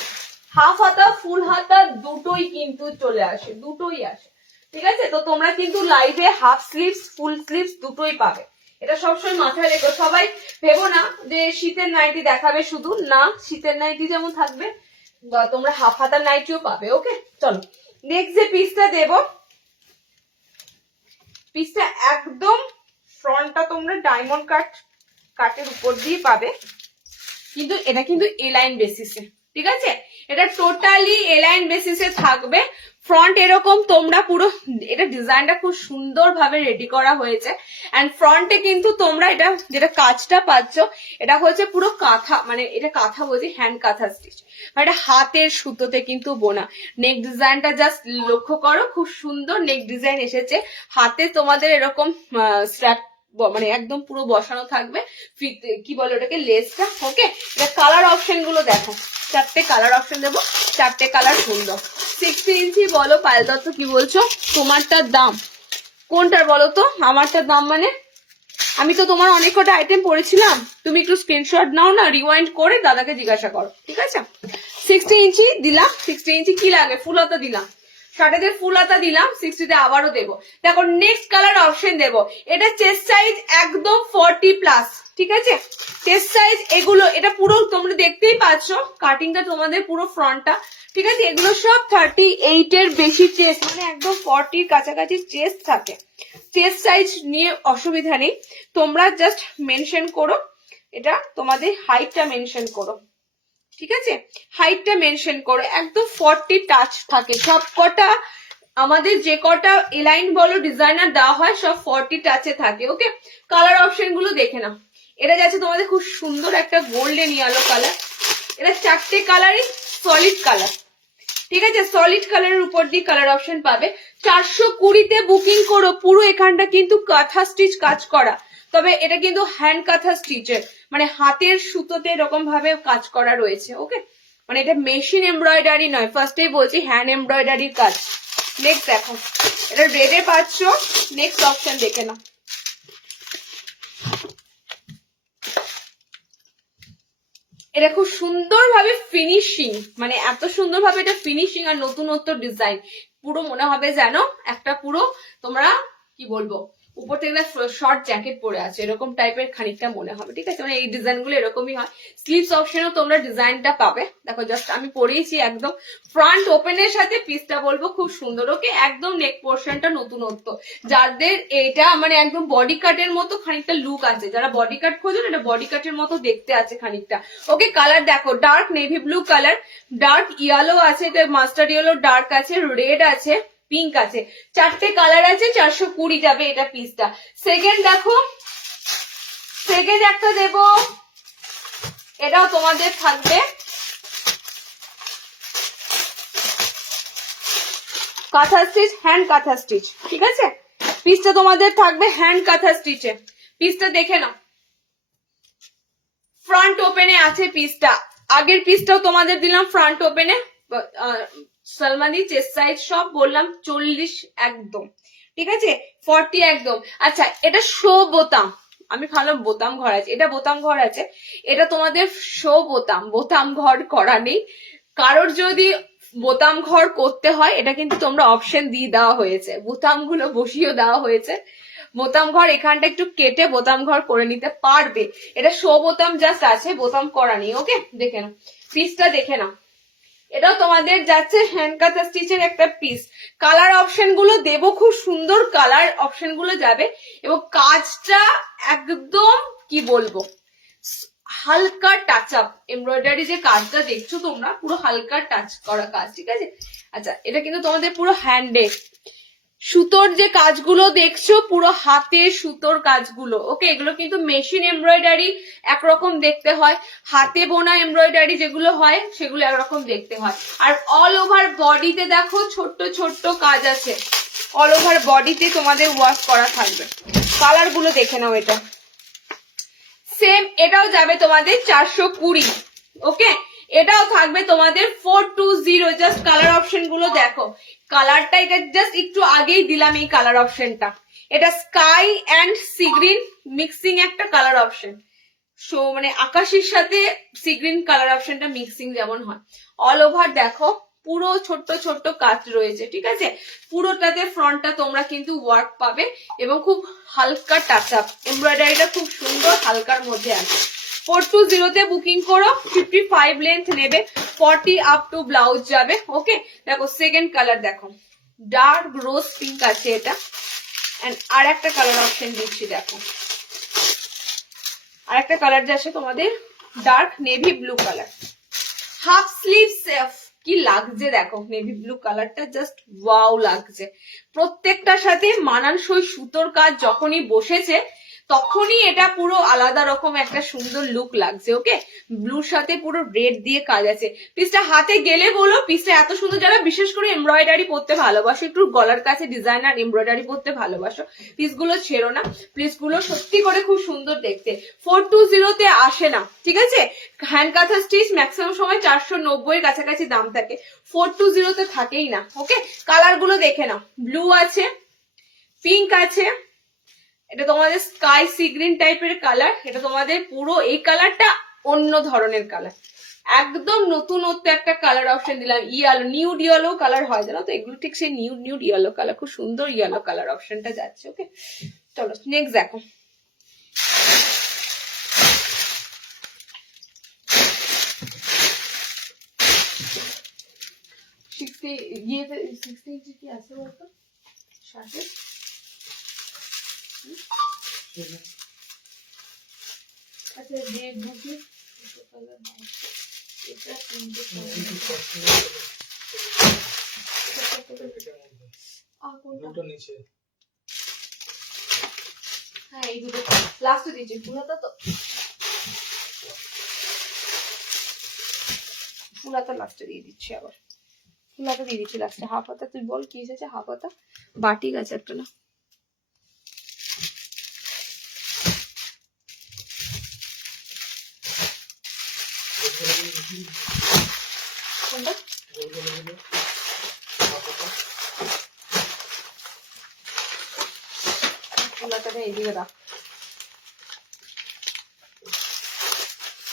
হাফ হাতা ফুল হাতা দুটোই কিন্তু চলে আসে, দুটোই আসে, ঠিক আছে। তো তোমরা কিন্তু লাইভে হাফ স্লিভস ফুল স্লিভস দুটোই পাবে, এটা সবসময় মাথায় রেখো। সবাই ভেবো না যে শীতের নাইটি দেখাবে শুধু, না, শীতের নাইটি যেমন থাকবে তোমরা হাফ হাতার নাইটিও পাবে, ওকে। চলো নেক্সট যে পিসটা দেব, পিসটা একদম ফ্রন্টটা তোমরা ডায়মন্ড কাটের উপর দিয়ে পাবে, কিন্তু এটা কিন্তু এলাইন বেসিসে, ঠিক আছে। এটা টোটালি এলাইন বেসিসে থাকবে। ফ্রন্ট এরকম তোমরা পুরো, এটা ডিজাইনটা খুব সুন্দর ভাবে রেডি করা হয়েছে। এন্ড ফ্রন্টে কিন্তু তোমরা এটা যেটা কাজটা পাচ্ছ, এটা হচ্ছে পুরো কাঁথা, মানে এটা কাঁথা বলছি, হ্যান্ড কাঁথা স্টিচ, মানে এটা হাতের সুতোতে কিন্তু বোনা। নেক ডিজাইনটা জাস্ট লক্ষ্য করো, খুব সুন্দর নেক ডিজাইন এসেছে। হাতে তোমাদের এরকম স্ট্র্যাপ মানে একদম পুরো বসানো থাকবে, কি বলে ওটাকে, লেসটা, ওকে। এটা কালার অপশন গুলো দেখো, চারটে কালার অপশন দেবো, চারটে কালার সুন্দর। 60 ইঞ্চি বলো পায়েল দত্ত, কি বলছো? তোমারটার দাম কোনটার বলো তো? আমারটার দাম মানে আমি তো তোমার অনেক কটা আইটেম পড়েছিলাম, তুমি একটু স্ক্রিনশট নাও না, রিওয়াইন্ড করে দাদাকে জিজ্ঞাসা করো, ঠিক আছে। 60 ইঞ্চি দিলাম, 60 ইঞ্চি কি লাগে, ফুল হাতা দিলাম, 60 ফুল হাতা দিলাম, 60 আবারও দেবো। দেখো নেক্সট কালার অপশন দেবো, এটা চেস্ট সাইজ একদম 40 প্লাস, ঠিক আছে। চেস্ট সাইজ এগুলো, এটা পুরো তোমরা দেখতেই পাচ্ছ কাটিংটা তোমাদের পুরো ফ্রন্টটা, ঠিক আছে। এগুলো সব 38 এর বেশি চেস্ট, মানে একদম 40 কাছাকাছি চেস্ট থাকে। চেস্ট সাইজ নিয়ে অসুবিধা নেই, তোমরা জাস্ট মেনশন করো, এটা তোমাদের হাইটটা মেনশন করো, ঠিক আছে। হাইটটা মেনশন করো, একদম 40 টাচ থাকে সব কটা। আমাদের যে কটা এলাইন বলো ডিজাইনার দেওয়া হয় সব 40 টাচে থাকে, ওকে। কালার অপশন গুলো দেখে নাও। এটা যাচ্ছে তোমাদের খুব সুন্দর একটা গোল্ডেন ইয়েলো কালার, এটা চারটে কালারই সলিড কালার, ঠিক আছে। সলিড কালারের উপর দিয়ে কালার অপশন পাবে। 420-তে বুকিং করো। পুরো এখানটা কিন্তু কাঁথা স্টিচ কাজ করা, তবে এটা কিন্তু হ্যান্ড কাঁথা স্টিচের, মানে হাতের সুতোতে এরকম ভাবে কাজ করা রয়েছে, ওকে। মানে এটা মেশিন এমব্রয়ডারি নয়, ফার্স্টেই বলছি হ্যান্ড এমব্রয়ডারির কাজ। নেক্সট দেখো, এটা রেডে পাচ্ছ, নেক্সট অপশন দেখে নাও। এটা খুব সুন্দর ভাবে ফিনিশিং, মানে এত সুন্দর ভাবে এটা ফিনিশিং আর নতুনত্ব ডিজাইন, পুরো মনে হবে যেন একটা পুরো তোমরা কি বলবো উপর থেকে শর্ট জ্যাকেট পরে আছে এরকম টাইপের খানিকটা মনে হবে, ঠিক আছে। মানে এই ডিজাইন গুলো এরকমই হয়। স্লিভস অপশনেও তোমরা ডিজাইনটা পাবে, দেখো জাস্ট আমি পরেইছি একদম ফ্রন্ট ওপেনের সাথে পিসটা বলবো খুব সুন্দর, ওকে। একদম নেক পোর্শনটা নতুনত্ব, যাদের এটা মানে একদম বডি কাটের মতো খানিকটা লুক আছে, যারা বডি কাট খোঁজো এটা বডি কাটের মতো দেখতে আছে খানিকটা, ওকে। কালার দেখো, dark navy blue colour, dark yellow আছে, এটা মাস্টার্ড ইয়েলো ডার্ক আছে, রেড আছে, পিঙ্ক আছে, চারটে কালার আছে। 420 যাবে এটা পিসটা। সেকেন্ড দেখো, সেকেন্ড একটা দেব, এটাও তোমাদের থাকবে কাঁথা স্টিচ, হ্যান্ড কাঁথা স্টিচ, ঠিক আছে। পিসটা তোমাদের থাকবে হ্যান্ড কাঁথা স্টিচে। পিসটা দেখে নাও, ফ্রন্ট ওপেনে আছে পিসটা। আগের পিসটাও তোমাদের দিলাম ফ্রন্ট ওপেনে, সালমানি চেস্ট সাইজ সব বললাম 40 একদম, ঠিক আছে 40 একদম। আচ্ছা এটা শো বোতাম, আমি ভালো বোতাম ঘর আছে, এটা বোতাম ঘর আছে, এটা তোমাদের শো বোতাম, বোতাম ঘর করা নেই। কারোর যদি বোতাম ঘর করতে হয় এটা কিন্তু তোমরা অপশন দিয়ে দেওয়া হয়েছে, বোতাম গুলো বসিয়ে দেওয়া হয়েছে, বোতাম ঘর এখানটা একটু কেটে বোতাম ঘর করে নিতে পারবে। এটা শো বোতাম জাস্ট আছে, বোতাম করা নেই। ওকে দেখে নাও পিসটা, দেখে নাও এটাও তোমাদের যাচ্ছে হ্যান্ড কাঁথা স্টিচের একটা পিস। কালার অপশন গুলো দেবো, খুব সুন্দর কালার অপশন গুলো যাবে এবং কাজটা একদম কি বলবো হালকা টাচ আপ, এমব্রয়ডারি যে কাজটা দেখছো তোমরা পুরো হালকা টাচ করা কাজ, ঠিক আছে। আচ্ছা এটা কিন্তু তোমাদের পুরো হ্যান্ডে, সুতোর যে কাজগুলো দেখছো পুরো হাতে সুতোর কাজগুলো, ওকে এগুলো কিন্তু মেশিন এমব্রয়ডারি একরকম দেখতে হয়, হাতে বোনা এমব্রয়ডারি যেগুলো হয় সেগুলো একরকম দেখতে হয়। আর অল ওভার বডিতে দেখো ছোট্ট ছোট্ট কাজ আছে, অল ওভার বডিতে তোমাদের ওয়ার্ক করা থাকবে। কালার গুলো দেখে নাও, এটা সেম, এটাও যাবে তোমাদের 420, ওকে এটাও থাকবে তোমাদের 420। জাস্ট কালার অপশন গুলো দেখো, কালারটা এটা জাস্ট একটু আগেই দিলাম এই কালার অপশনটা, এটা sky and sea green mixing একটা কালার অপশন, সো মানে আকাশের সাথে সি গ্রিন কালার অপশনটা মিক্সিং যেমন হয়। অল ওভার দেখো পুরো ছোট্ট ছোট্ট কাজ রয়েছে, ঠিক আছে পুরোটাতে ফ্রন্টটা তোমরা কিন্তু ওয়ার্ক পাবে এবং খুব হালকা টাচ আপ, এমব্রয়ডারিটা খুব সুন্দর হালকার মধ্যে আছে। 420 তে বুকিং করো, 55 লেন্থ নেবে, 40 আপ টু ব্লাউজ যাবে। ওকে দেখো সেকেন্ড কালার দেখো, ডার্ক রোজ পিঙ্ক আছে এটা, এন্ড আর একটা কালার অপশন দিচ্ছি দেখো, আর একটা কালার যাচ্ছে তোমাদের dark navy blue colour, half sleeve safe, কি লাগছে দেখো নেভি ব্লু কালারটা, জাস্ট ওয়াও লাগছে। প্রত্যেকটার সাথে মানানসই সুতোর কাজ যখনই বসেছে তখনই এটা পুরো আলাদা রকম একটা সুন্দর লুক লাগছে। ওকে ব্লুর সাথে পুরো রেড দিয়ে কাজ আছে। পিসটা হাতে গেলে বলো, পিসটা এত সুন্দর, যারা বিশেষ করে এমব্রয়ডারি পরতে ভালোবাসো, একটু গলার কাছে ডিজাইনার এমব্রয়ডারি পরতে ভালোবাসো, পিসগুলো ছেড়ো না, পিসগুলো সত্যি করে খুব সুন্দর দেখতে। 420 তে আসে না, ঠিক আছে হ্যান্ড কাঁথা স্টিচ ম্যাক্সিমাম সময় 490 এর কাছাকাছি দাম থাকে, 420 তে থাকেই না। ওকে কালার গুলো দেখে নাও, ব্লু আছে, পিঙ্ক আছে, এটা তোমাদের স্কাই সি গ্রিন টাইপের কালার, এটা তোমাদের পুরো এই কালারটা অন্য ধরনের কালার, একদম নতুনত্ব একটা কালার অপশন দিলাম। ইয়েলো, নিউড ইয়েলো কালার হয় জানো তো, এগুলো ঠিক সেই নিউড ইয়েলো কালার, খুব সুন্দর ইয়েলো কালার অপশনটা যাচ্ছে। ওকে চলো নেক্সট দেখো, কি আছে বলতো শার্টের, আচ্ছা রেড বুকে কালার এটা দুটো নিচে, হ্যাঁ এই দুটো লাস্টে দিয়েছি, ফুলাতা তো ফুলাতা লাস্টে দিয়ে দিচ্ছি, আবার ফুলাতা দিয়ে দিচ্ছি লাস্টে। হাফ হাতা তুই বল কি এসেছে, হাফ হাতা বাটিক আছে একটা না, কোনটা ফুলাতাটা এইদিকে রাখ।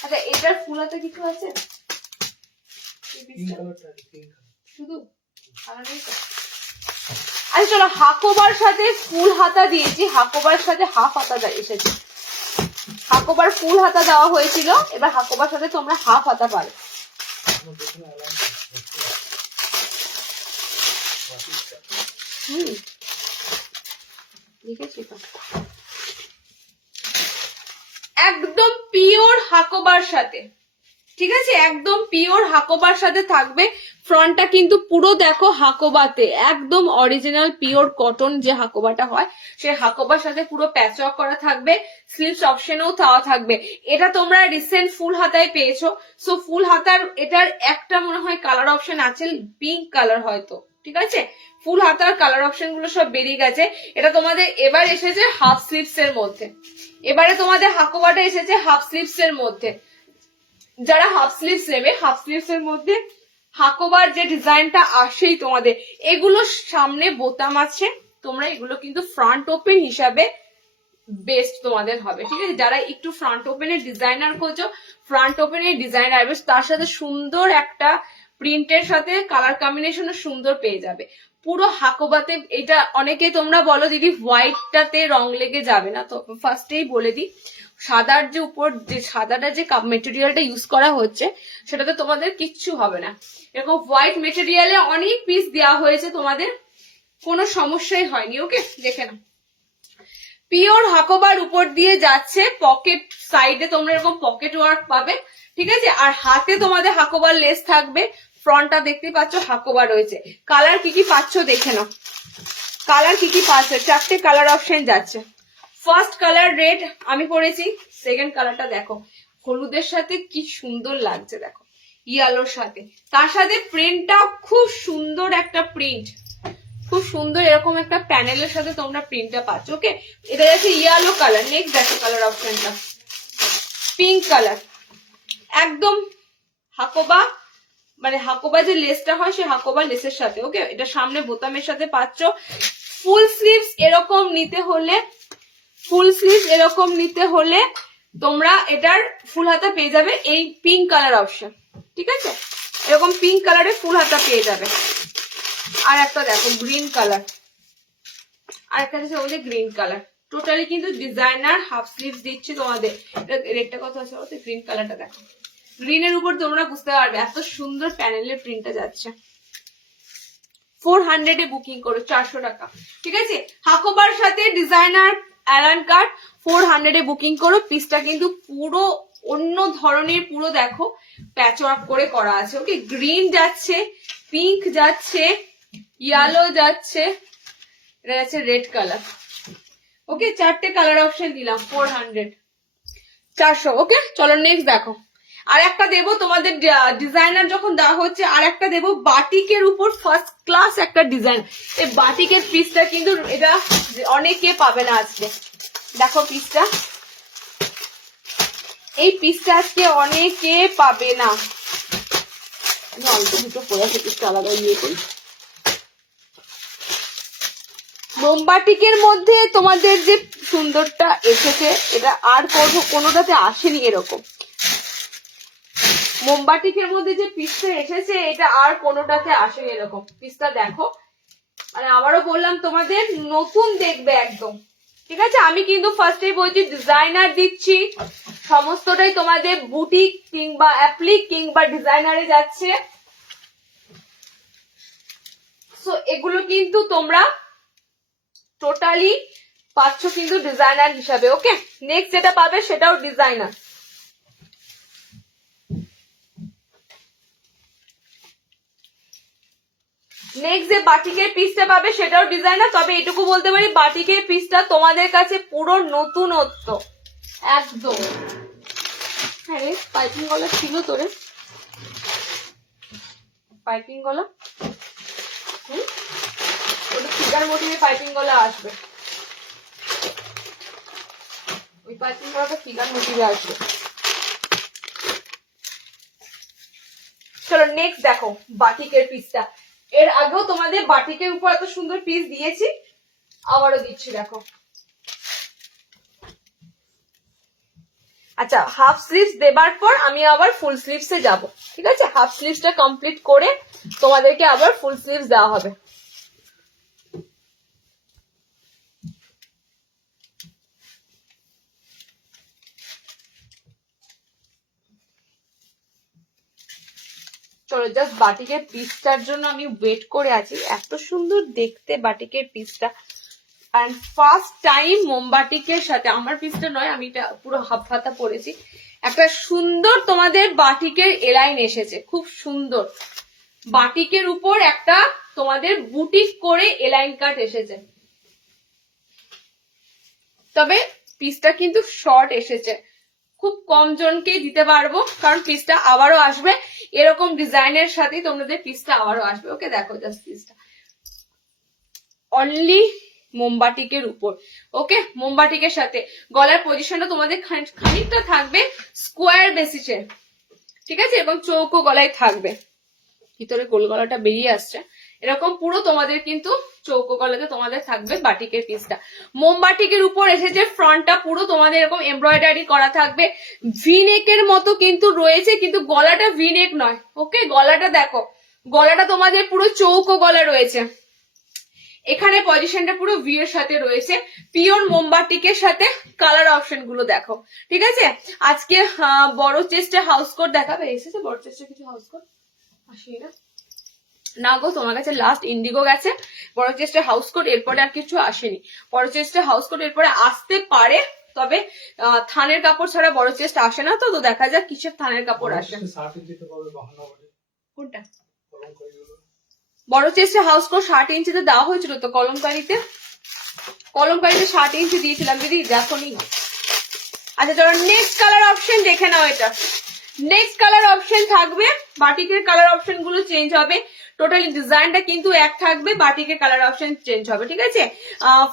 আচ্ছা এটার ফুলাতে কিছু আছে শুধু, আচ্ছা চলো হাকোবার সাথে ফুল হাতা দিয়েছি, হাকোবার সাথে হাফ হাতা এসেছে, হাকোবার ফুল হাতা দেওয়া হয়েছিল, এবার হাকোবার সাথে তোমরা হাফ হাতা পাবে। লিখেছি তো, একদম পিওর হাকোবার সাথে, ঠিক আছে একদম পিওর হাকোবার সাথে থাকবে। ফ্রন্টটা কিন্তু পুরো দেখো হাকোবাতে, একদম অরিজিনাল পিওর কটন যে হাকোবাটা হয় সেই হাকোবার সাথে পুরো প্যাচ ওয়ার্ক করা থাকবে, স্লিভস অপশনেও দেওয়া থাকবে। এটা তোমরা রিসেন্ট ফুল হাতায় পেয়েছো, সো ফুল হাতার এটার একটা মনে হয় কালার অপশন আছে পিঙ্ক কালার হয়তো, ঠিক আছে ফুল হাতার কালার অপশন গুলো সব বেরিয়ে গেছে। এটা তোমাদের এবার এসেছে হাফ স্লিভস এর মধ্যে, এবারে তোমাদের হাকোবাটা এসেছে হাফ স্লিভস এর মধ্যে, যারা হাফ স্লিভস নেবে হাফ স্লিভস এর মধ্যে হাকোবার যে ডিজাইনটা আসেই তোমাদের, এগুলো সামনে বোতাম আছে, তোমরা এগুলো কিন্তু ফ্রন্ট ওপেন হিসাবে বেস্ট তোমাদের হবে, ঠিক আছে? যারা একটু ফ্রন্ট ওপেনের ডিজাইনার খোঁজো, ফ্রন্ট ওপেনের ডিজাইনার আসবে, তার সাথে সুন্দর একটা প্রিন্টের সাথে কালার কম্বিনেশনও সুন্দর পেয়ে যাবে। পুরো হাকোবাতে এটা অনেকে তোমরা বলো দিদি হোয়াইটটাতে রং লেগে যাবে না, তো ফার্স্টেই বলে দিই সাদার যে উপর যে সাদাটা যে মেটেরিয়ালটা ইউজ করা হচ্ছে সেটাতে তোমাদের কিচ্ছু হবে না। এরকম হোয়াইট মেটেরিয়ালে অনেক পিস দেওয়া হয়েছে, তোমাদের কোনো সমস্যাই হয়নি। ওকে, দেখে নাও পিওর হাকোবার উপর দিয়ে যাচ্ছে, পকেট সাইডে তোমরা এরকম পকেট ওয়ার্ক পাবে, ঠিক আছে? আর হাতে তোমাদের হাকোবার লেস থাকবে, ফ্রন্টটা দেখতে পাচ্ছ হাকোবার রয়েছে। কালার কি কি পাচ্ছ দেখে নাও, কালার কি কি পাচ্ছ, 4টে কালার অপশন যাচ্ছে। ফার্স্ট কালার রেড আমি পরেছি, সেকেন্ড কালারটা দেখো হলুদের সাথে কি সুন্দর লাগছে, দেখো ইয়েলোর সাথে, তার সাথে প্রিন্টটা খুব সুন্দর একটা প্রিন্ট, খুব সুন্দর এরকম একটা প্যানেলের সাথে তোমরা প্রিন্টটা পাচ্ছ। ওকে, এটা যাচ্ছে ইয়েলো কালার। নেক্সট দেখো কালার অপশনটা পিঙ্ক কালার, একদম হাকোবা মানে হাকোবা যে লেসটা হয় সেই হাকোবা লেসের সাথে। ওকে, এটা সামনে বোতামের সাথে পাচ্ছ। ফুল স্লিভস এরকম নিতে হলে, ফুল স্লিভ এরকম নিতে হলে তোমরা এটার ফুল হাতা পেয়ে যাবে এই পিঙ্ক কালার অপশন, ঠিক আছে? এরকম পিঙ্ক কালারে ফুল হাতা পেয়ে যাবে। আর একটা দেখো গ্রিন কালার, আর একটা হচ্ছে আমাদের গ্রিন কালার। টোটালি কিন্তু ডিজাইনার হাফ স্লিভস দিচ্ছি তোমাদের। রেডটা কত আছে বলতে, গ্রিন কালারটা দেখো, গ্রিনের উপর তোমরা বুঝতে পারবে এত সুন্দর প্যানেলের প্রিন্টটা যাচ্ছে। 400 এ বুকিং করো, 400 টাকা, ঠিক আছে? হাকোবার সাথে ডিজাইনার অ্যালান কাট 400 এ বুকিং করো। পিসটা কিন্তু পুরো অন্য ধরনের, পুরো দেখো প্যাচ ওয়ার্ক করে করা আছে। ওকে, গ্রিন যাচ্ছে, পিঙ্ক যাচ্ছে, ইয়েলো যাচ্ছে, এটা যাচ্ছে রেড কালার। ওকে, 4টে কালার অপশন দিলাম, 400 400। ওকে, চলো নেক্সট দেখো। আর একটা দেবো তোমাদের ডিজাইনার যখন দেওয়া হচ্ছে, আর একটা দেবো বাটিকের উপর ফার্স্ট ক্লাস একটা ডিজাইন। এই বাটিকের পিসটা কিন্তু এটা অনেকে পাবে না আজকে, দেখো পিসটা, এই পিসটা আজকে অনেকে পাবে না। অল্প দুটো পড়াশো পিসটা আলাদা ইয়ে করি। মোমবাটিকের মধ্যে তোমাদের যে সুন্দরটা এসেছে এটা আর কোনোটাতে আসেনি এরকম। মোমবাটিকের মধ্যে যে পিসটা এসেছে এটা আর কোনোটাতে আসেনি এরকম। পিসটা দেখো, মানে আবারও বললাম তোমাদের নতুন দেখবে একদম, ঠিক আছে? আমি কিন্তু ফার্স্টেই বলছি ডিজাইনার দিচ্ছি, সমস্তটাই তোমাদের বুটিক কিংবা অ্যাপ্লিক কিংবা ডিজাইনারে যাচ্ছে। সো এগুলো কিন্তু তোমরা টোটালি পাচ্ছ কিন্তু ডিজাইনার হিসাবে। ওকে, নেক্সট যেটা পাবে সেটাও ডিজাইনার। নেক্সট যে বাটিকের পিসটা পাবে সেটাও ডিজাইনার, তবে এটুকু বলতে পারি বাটিকের পিসটা তোমাদের কাছে পুরো নতুনত্ব একদম। হ্যাঁ রে, পাইপিং গলা ছিল তোরে, পাইপিং গলা, ওটা ফিগার মোটিভে পাইপিং গলা আসবে, ওই পাইপিং গলাটা ফিগার মোটিভে আসবে। চলো নেক্সট দেখো বাটিকের পিসটা। এর আগেও তোমাদের বাটিকের উপর এত সুন্দর পিস দিয়েছি, আবারও দিচ্ছি দেখো। আচ্ছা, হাফ স্লিভস দেবার পর আমি আবার ফুল স্লিভস এ যাব, ঠিক আছে? হাফ স্লিভসটা কমপ্লিট করে তোমাদেরকে আবার ফুল স্লিভস দেওয়া হবে। চলো জাস্ট বাটিকের পিসটার জন্য আমি ওয়েট করে আছি, এত সুন্দর দেখতে বাটিকের পিসটা। এন্ড ফার্স্ট টাইম মোমবাটিকের সাথে আমার পিসটা নয়, আমি এটা পুরো হাফ হাতা পরেছি। একটা সুন্দর তোমাদের বাটিকের এলাইন এসেছে, খুব সুন্দর বাটিকের উপর একটা তোমাদের বুটিক করে এলাইন কাট এসেছে। তবে পিসটা কিন্তু শর্ট এসেছে, খুব কম জনকেই দিতে পারবো, কারণ পিসটা আবারও আসবে এরকম ডিজাইনের সাথে, তোমাদের পিসটা আবারও আসবে। ওকে, দেখো জাস্ট পিসটা অনলি মোমবাটিকের উপর। ওকে, মোমবাটিকের সাথে গলার পজিশনটা তোমাদের খানিকটা থাকবে স্কোয়ার বেসিসে, ঠিক আছে? এবং চৌকো গলায় থাকবে। ভিতরে গোল গলাটা বেরিয়ে আসছে, এরকম পুরো তোমাদের কিন্তু চৌকো গলাতে তোমাদের থাকবে বাটিকের পিসটা। মোম বাটিকের উপর এসেছে, ফ্রন্টটা পুরো তোমাদের এরকম এমব্রয়ডারি করা থাকবে, ভিনেকের মতো কিন্তু রয়েছে, কিন্তু গলাটা ভিনেক নয়। ওকে, গলাটা দেখো, গলাটা তোমাদের পুরো চৌকো গলা রয়েছে, এখানে পজিশনটা পুরো ভি এর সাথে রয়েছে, পিওর মোমবাটিকের সাথে কালার অপশন গুলো দেখো, ঠিক আছে। আজকে বড় চেস্টে হাউস কোট দেখাবে, এসেছে বড় চেস্টে কিছু হাউস কোট আসি না গো, তোমার কাছে লাস্ট ইন্ডিগো গেছে, বড় চেস্টে হাউস কোট, এরপরে আর কিছু আসেনি। বড় চেস্টে হাউস কোট এরপরে আসতে পারে, তবে থানের কাপড় ছাড়া বড় চেস্ট আসে না, তো দেখা যাক কিসের থানের কাপড় আসে। কোনটা বড় চেস্টে হাউস কোট 60 ইঞ্চিতে দেওয়া হয়েছিল তো, কলমকারিতে 60 ইঞ্চি দিয়েছিলাম দিদি, দেখো নি। আচ্ছা চলো নেক্সট কালার অপশন দেখে নাও। এটা নেক্সট কালার অপশন থাকবে, বাটিকের কালার অপশন গুলো চেঞ্জ হবে, টোটালি ডিজাইনটা কিন্তু এক থাকবে, বাটিকের কালার অপশন চেঞ্জ হবে, ঠিক আছে।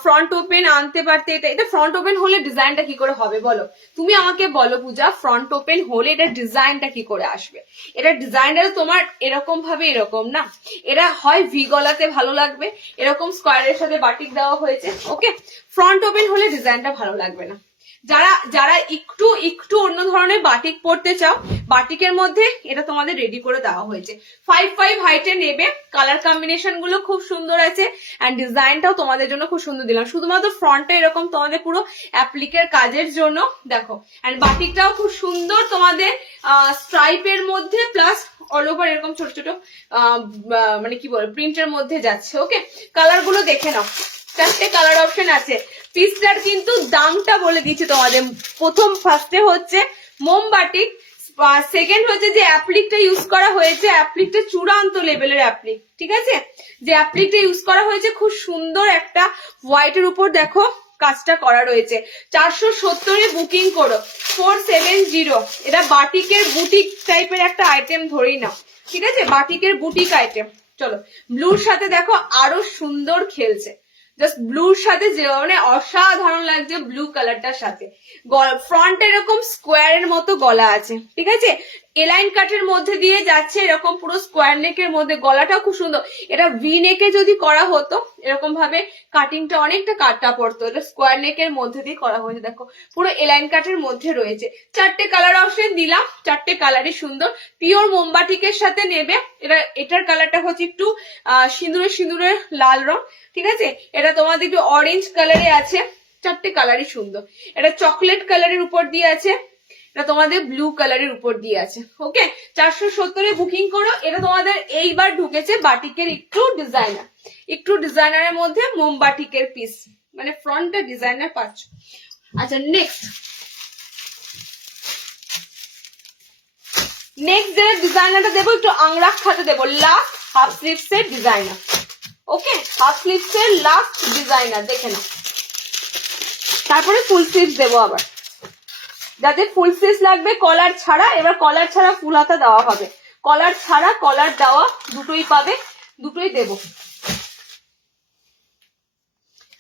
ফ্রন্ট ওপেন আনতে পারতে, এটা ফ্রন্ট ওপেন হলে ডিজাইনটা কি করে হবে বলো, তুমি আমাকে বলো পূজা, ফ্রন্ট ওপেন হলে এটা ডিজাইনটা কি করে আসবে? এটা ডিজাইনটা তোমার এরকম ভাবে এরকম না, এরা হয় ভি গলাতে ভালো লাগবে, এরকম স্কোয়ারের সাথে বাটিক দেওয়া হয়েছে, ওকে। ফ্রন্ট ওপেন হলে ডিজাইনটা ভালো লাগবে না। যারা যারা একটু একটু অন্য ধরনের বাটিক পড়তে চাও, বাটিকের মধ্যে এটা তোমাদের রেডি করে দেওয়া হয়েছে, 5'5" হাইটে নেবে, কালার কম্বিনেশন গুলো খুব সুন্দর আছে, এন্ড ডিজাইনটাও তোমাদের জন্য খুব সুন্দর দিলাম, শুধুমাত্র ফ্রন্টে এরকম তোমাদের পুরো অ্যাপ্লিকের কাজের জন্য দেখো, এন্ড বাটিকটাও খুব সুন্দর তোমাদের স্ট্রাইপের মধ্যে, প্লাস অল ওভার এরকম ছোট ছোট মানে কি বলে প্রিন্টের মধ্যে যাচ্ছে, ওকে। কালার গুলো দেখে নাও, 4টে কালার অপশন আছে। পিসটার কিন্তু দামটা বলে দিচ্ছি তোমাদের, প্রথম ফার্স্টে হচ্ছে মোমবাটিক, সেকেন্ড হচ্ছে যে অ্যাপ্লিকটা ইউজ করা হয়েছে, অ্যাপ্লিকটা চূড়ান্ত লেভেলের অ্যাপ্লিক, ঠিক আছে। যে অ্যাপ্লিকটা ইউজ করা হয়েছে খুব সুন্দর একটা হোয়াইটের উপর দেখো কাজটা করা রয়েছে, 470-এ বুকিং করো, 470। এটা বাটিকের বুটিক টাইপের একটা আইটেম ধরেই নাও, ঠিক আছে, বাটিকের বুটিক আইটেম। চলো ব্লুর সাথে দেখো আরো সুন্দর খেলছে, জাস্ট ব্লুর সাথে যে মানে অসাধারণ লাগছে ব্লু কালারটার সাথে। ফ্রন্ট এরকম স্কোয়ারের মতো গলা আছে, ঠিক আছে, এলাইন কাটের মধ্যে দিয়ে যাচ্ছে, এরকম পুরো স্কোয়ার নেকের মধ্যে, গলাটাও খুব সুন্দর। এটা ভি নেকে যদি করা হতো এরকম ভাবে কাটিংটা অনেকটা কাটটা পড়তো, এটা স্কোয়ার নেকের মধ্যে দিয়ে করা হয়েছে, দেখো পুরো এলাইন কাটের মধ্যে রয়েছে। 4টে কালার অপশন দিলাম, 4টে কালারই সুন্দর, পিওর মোমবাটিকের সাথে নেবে। এটার কালারটা হচ্ছে একটু সিঁদুরের লাল রং, ঠিক আছে, এটা তোমাদের একটু অরেঞ্জ কালারে আছে, 4টে কালারই সুন্দর। এটা চকলেট কালারের উপর দিয়ে আছে, এটা তোমাদের ব্লু কালারের উপর দিয়ে আছে, ওকে। 470-এ বুকিং করো। এটা তোমাদের এইবার ঢুকেছে বাটিকের একটু ডিজাইনারের মধ্যে মোম বাটিকের পিস, মানে ফ্রন্টটা ডিজাইনার পাচ্ছ। আচ্ছা নেক্সট যেটা ডিজাইনারটা দেবো একটু আংরাক খাতে দেবো, লাস্ট হাফ স্লিভস এর ডিজাইনার, ওকে, হাফ স্লিভস এর লাস্ট ডিজাইনার দেখে নাও, তারপরে ফুল স্লিভস দেবো আবার, যাতে ফুল স্লিভস লাগবে কলার ছাড়া, এবার কলার ছাড়া ফুল হাতা দেওয়া হবে, কলার ছাড়া কলার দেওয়া দুটোই পাবে, দুটোই দেবো।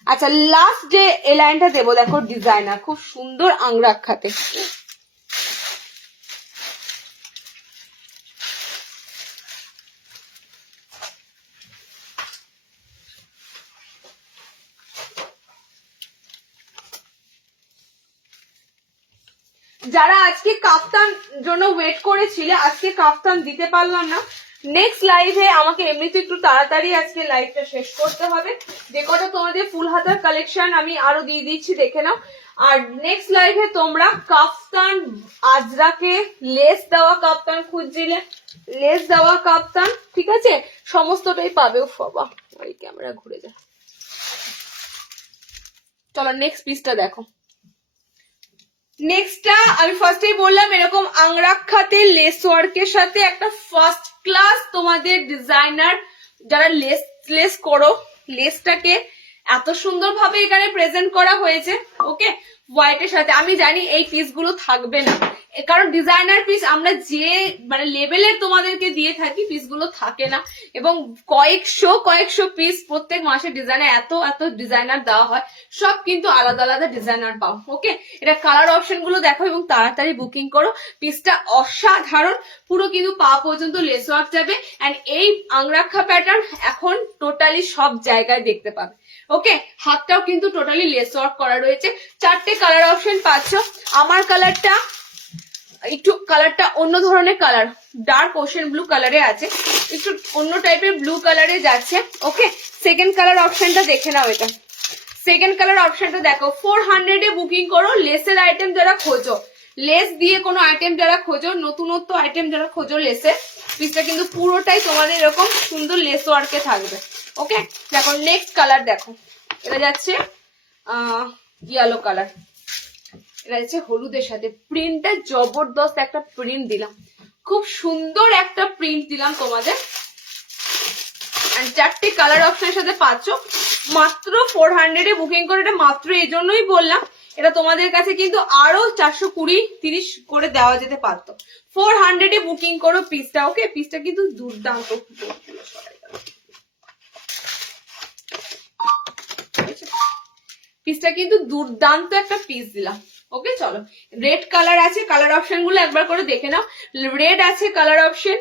আচ্ছা লাস্ট যে এলাইনটা দেবো দেখো ডিজাইনার, খুব সুন্দর আংরাক খাতে, যারা আজকে কাফতান জন্য ওয়েট করেছিলে, আজকে কাফতান দিতে পারলাম না, নেক্সট লাইভে আমাকে এমনিতে একটু তাড়াতাড়ি আজকে লাইভটা শেষ করতে হবে, যে কটা তোমাদের ফুল হাতার কালেকশন আমি আরো দিয়ে দিচ্ছি দেখে নাও। আর নেক্সট লাইভে তোমরা কাফতান আজরাকে লেস দেওয়া কাফতান খুঁজছিলে, লেস দেওয়া কাফতান, ঠিক আছে, সমস্তটাই পাবে। ও বাবা ওই ক্যামেরা ঘুরে যায়। চলো নেক্সট পিসটা দেখো। নেক্সটটা আমি ফার্স্টেই বললাম এরকম আংরাক খাতে লেস ওয়ার্কের সাথে একটা ফার্স্ট ক্লাস তোমাদের ডিজাইনার, যারা লেস করো, লেসটাকে এত সুন্দর ভাবে এখানে প্রেজেন্ট করা হয়েছে, ওকে, হোয়াইটের সাথে। আমি জানি এই পিসগুলো থাকবে না, কারণ ডিজাইনার পিস আমরা যে মানে লেভেলের তোমাদেরকে দিয়ে থাকি পিসগুলো থাকে না, এবং কয়েকশো পিস প্রত্যেক মাসে ডিজাইনার এত ডিজাইনার দেওয়া হয়, সব কিন্তু আলাদা আলাদা ডিজাইনার পাও। ওকে, এটা কালার অপশন গুলো দেখো এবং তাড়াতাড়ি বুকিং করো। পিসটা অসাধারণ, পুরো কিন্তু পা পর্যন্ত লেস ওয়ার্ক যাবে। এন্ড এই আংরাক্ষা প্যাটার্ন এখন টোটালি সব জায়গায় দেখতে পাবে। ওকে, হাতটাও কিন্তু টোটালি লেস ওয়ার্ক করা রয়েছে। 4টে কালার অপশন পাচ্ছ। আমার কালারটা একটু অন্য ধরনের কালার, ডার্ক ওশেন ব্লু কালারে আছে, একটু অন্য টাইপের ব্লু কালারে যাচ্ছে। ওকে, সেকেন্ড কালার অপশনটা দেখে নাও। এটা সেকেন্ড কালার অপশনটা দেখো। 400 বুকিং করো। লেসের আইটেম যারা খোঁজো, লেস দিয়ে কোনো আইটেম যারা খোঁজো, নতুনত্ব আইটেম যারা খোঁজো লেসের, পিসটা কিন্তু পুরোটাই তোমাদের এরকম সুন্দর লেস ওয়ার্কে থাকবে। ওকে, দেখো নেক্সট কালার দেখো, এটা যাচ্ছে ইয়েলো কালার, এটা হচ্ছে হলুদের সাথে। প্রিন্টটা জবরদস্ত একটা প্রিন্ট দিলাম, খুব সুন্দর একটা প্রিন্ট দিলাম তোমাদের। 4টে কালার অপশনের সাথে পাচ্ছ মাত্র 400 বুকিং করে। এটা মাত্র এই জন্যই বললাম, এটা তোমাদের কাছে কিন্তু আরো 420-30 করে দেওয়া যেতে পারতো। 400 বুকিং করো পিসটা। ওকে, পিসটা কিন্তু দুর্দান্ত, পিসটা কিন্তু দুর্দান্ত একটা পিস দিলাম। ওকে, চলো রেড কালার আছে, কালার অপশন গুলো একবার করে দেখে নাও। রেড আছে কালার অপশন,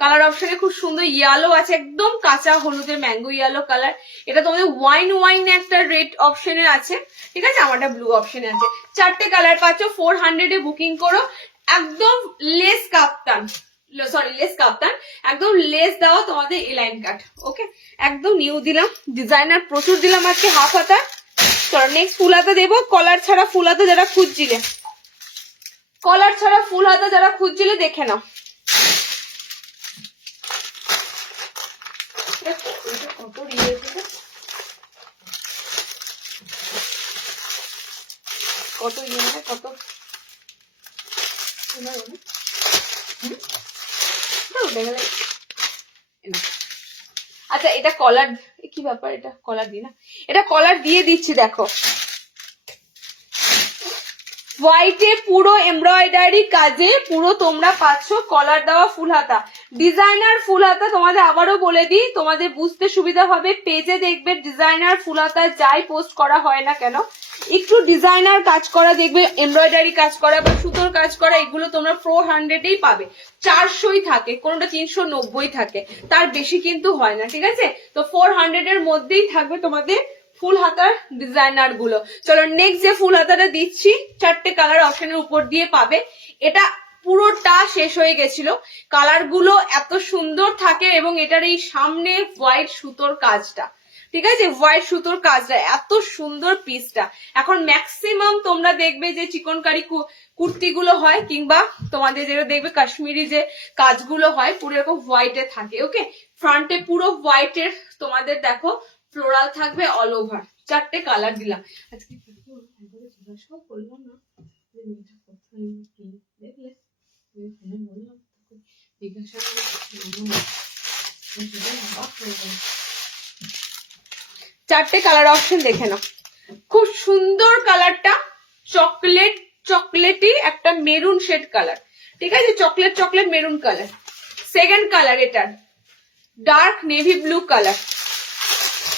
কালার অপশনে খুব সুন্দর ইয়েলো আছে, একদম কাঁচা হলুদের ম্যাঙ্গো ইয়েলো কালার। এটা তোমাদের ওয়াইন একটা রেড অপশনে আছে, ঠিক আছে, আমারটা ব্লু অপশনে আছে। 4টে কালার পাচ্ছ। 400 বুকিং করো। একদম লেস কাপ্তান, একদম লেস দেওয়া তোমাদের এলাইন কাট। ওকে, একদম নিউ দিলাম, ডিজাইনার প্রচুর দিলাম আজকে হাফ হাতা। চলো নেক্সট ফুল হাতা দেবো। কলার ছাড়া ফুল হাতা যারা খুঁজছিলে, কলার ছাড়া ফুল হাতা যারা খুঁজছিলে দেখে নাও। কত আচ্ছা, এটা কলার কি ব্যাপার, এটা কলার দিই না, এটা কলার দিয়ে দিচ্ছি। দেখো হোয়াইটে পুরো এমব্রয়ডারি কাজে পুরো তোমরা পাচ্ছ কলার দেওয়া ফুল হাতা, ডিজাইনার ফুল হাতা। তোমাদের আবারও বলে দিই, তোমাদের বুঝতে সুবিধা হবে, পেজে দেখবে ডিজাইনার ফুল হাতা যাই পোস্ট করা হয় না কেন, একটু ডিজাইনার কাজ করা দেখবে, এমব্রয়ডারি কাজ করা বা সুতোর কাজ করা, এগুলো তোমরা 400-এই পাবে। 400ই থাকে, কোনটা 390 থাকে, তার বেশি কিন্তু হয় না, ঠিক আছে। তো 400-এর মধ্যেই থাকবে তোমাদের ফুল হাতার ডিজাইনার গুলো। চলো নেক্সট যে ফুল হাতাটা দিচ্ছি, 4টে কালার অপশনের উপর দিয়ে পাবে। এটা পুরোটা শেষ হয়ে গেছিল, কালার গুলো এত সুন্দর থাকে, এবং এটার এই সামনে হোয়াইট সুতোর কাজটা, ঠিক আছে, হোয়াইট সুতোর কাজটা এত সুন্দর। পিসটা এখন ম্যাক্সিমাম তোমরা দেখবে যে চিকনকারি কুর্তি গুলো হয়, কিংবা তোমাদের যেটা দেখবে কাশ্মীরি যে কাজগুলো হয়, পুরো এরকম হোয়াইটে থাকে। ওকে, ফ্রন্টে পুরো হোয়াইটের তোমাদের দেখো ফ্লোরাল থাকবে অল ওভার। 4টে কালার দিলাম আজকে। বললাম না দেখলে, 4টে কালার অপশন দেখে নাও। খুব সুন্দর কালারটা, চকলেটি একটা মেরুন শেড কালার, ঠিক আছে, chocolate maroon colour. Second colour এটার ডার্ক নেভি ব্লু কালার,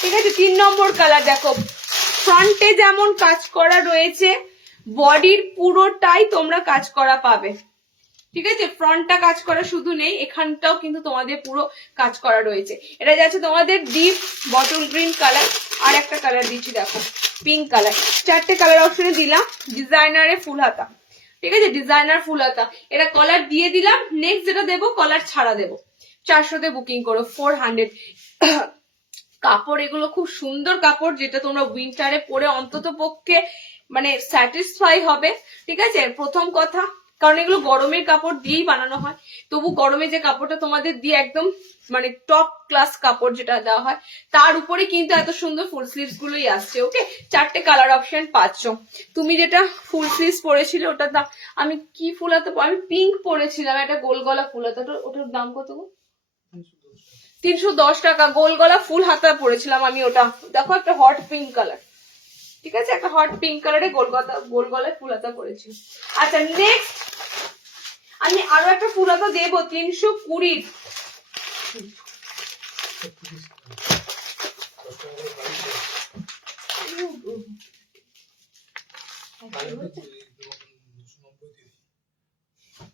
ঠিক আছে। 3 নম্বর কালার দেখো, ফ্রন্টে যেমন কাজ করা রয়েছে, বডির পুরোটাই তোমরা কাজ করা পাবে, ঠিক আছে। ফ্রন্টটা কাজ করা শুধু নেই, এখানটাও কিন্তু তোমাদের পুরো কাজ করা রয়েছে। এটা যাচ্ছে তোমাদের ডিপ বটল গ্রিন কালার, আর একটা কালার দিচ্ছি দেখো পিঙ্ক কালার। 4টে কালার অপশনে দিলাম। ডিজাইনারে ফুল হাতা, ঠিক আছে, ডিজাইনার ফুল হাতা। এটা কলার দিয়ে দিলাম। নেক্সট যেটা দেবো কলার ছাড়া দেবো। 400-তে বুকিং করো। 400 কাপড়, এগুলো খুব সুন্দর কাপড়, যেটা তোমরা উইন্টারে পরে অন্তত পক্ষে মানে স্যাটিসফাই হবে, ঠিক আছে। প্রথম কথা, কারণ এগুলো গরমের কাপড় দিয়েই বানানো হয়, তবু গরমে যে কাপড়টা তোমাদের দিয়ে একদম মানে টপ ক্লাস কাপড় যেটা দেওয়া হয়, তার উপরে কিন্তু এত সুন্দর ফুল স্লিভস গুলোই আসছে। ওকে, 4টে কালার অপশন পাচ্ছ। তুমি যেটা ফুল স্লিভস পরেছিলে, ওটা আমি কি ফুল হাতা, আমি পিঙ্ক পরেছিলাম, একটা গোল গলা ফুল হাতা, ওটার দাম কত? 310 টাকা। গোল গলা ফুল হাতা পরেছিলাম আমি, ওটা দেখো একটা হট পিঙ্ক কালার, ঠিক আছে, একটা হট পিঙ্ক কালারে গোল গলায় ফুল হাতা পরেছি। আচ্ছা নেক্সট আমি আরো একটা ফুল হাতা দেবো 320।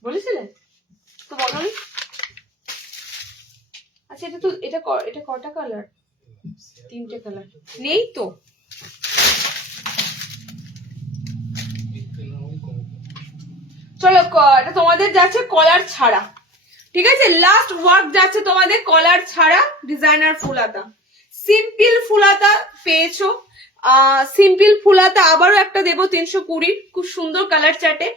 বলেছিলে তো বলো। আচ্ছা এটা তো এটা কটা কালার? 3টে কালার নেই তো। চলো এটা তোমাদের যাচ্ছে কলার ছাড়া, ঠিক আছে? লাস্ট ওয়ার্ক যাচ্ছে তোমাদের কলার ছাড়া ডিজাইনার ফুল হাতা। সিম্পল ফুল হাতা পেয়েছো, সিম্পল ফুল হাতা আবারও একটা দেবো 320, খুব সুন্দর কালার চার্টে।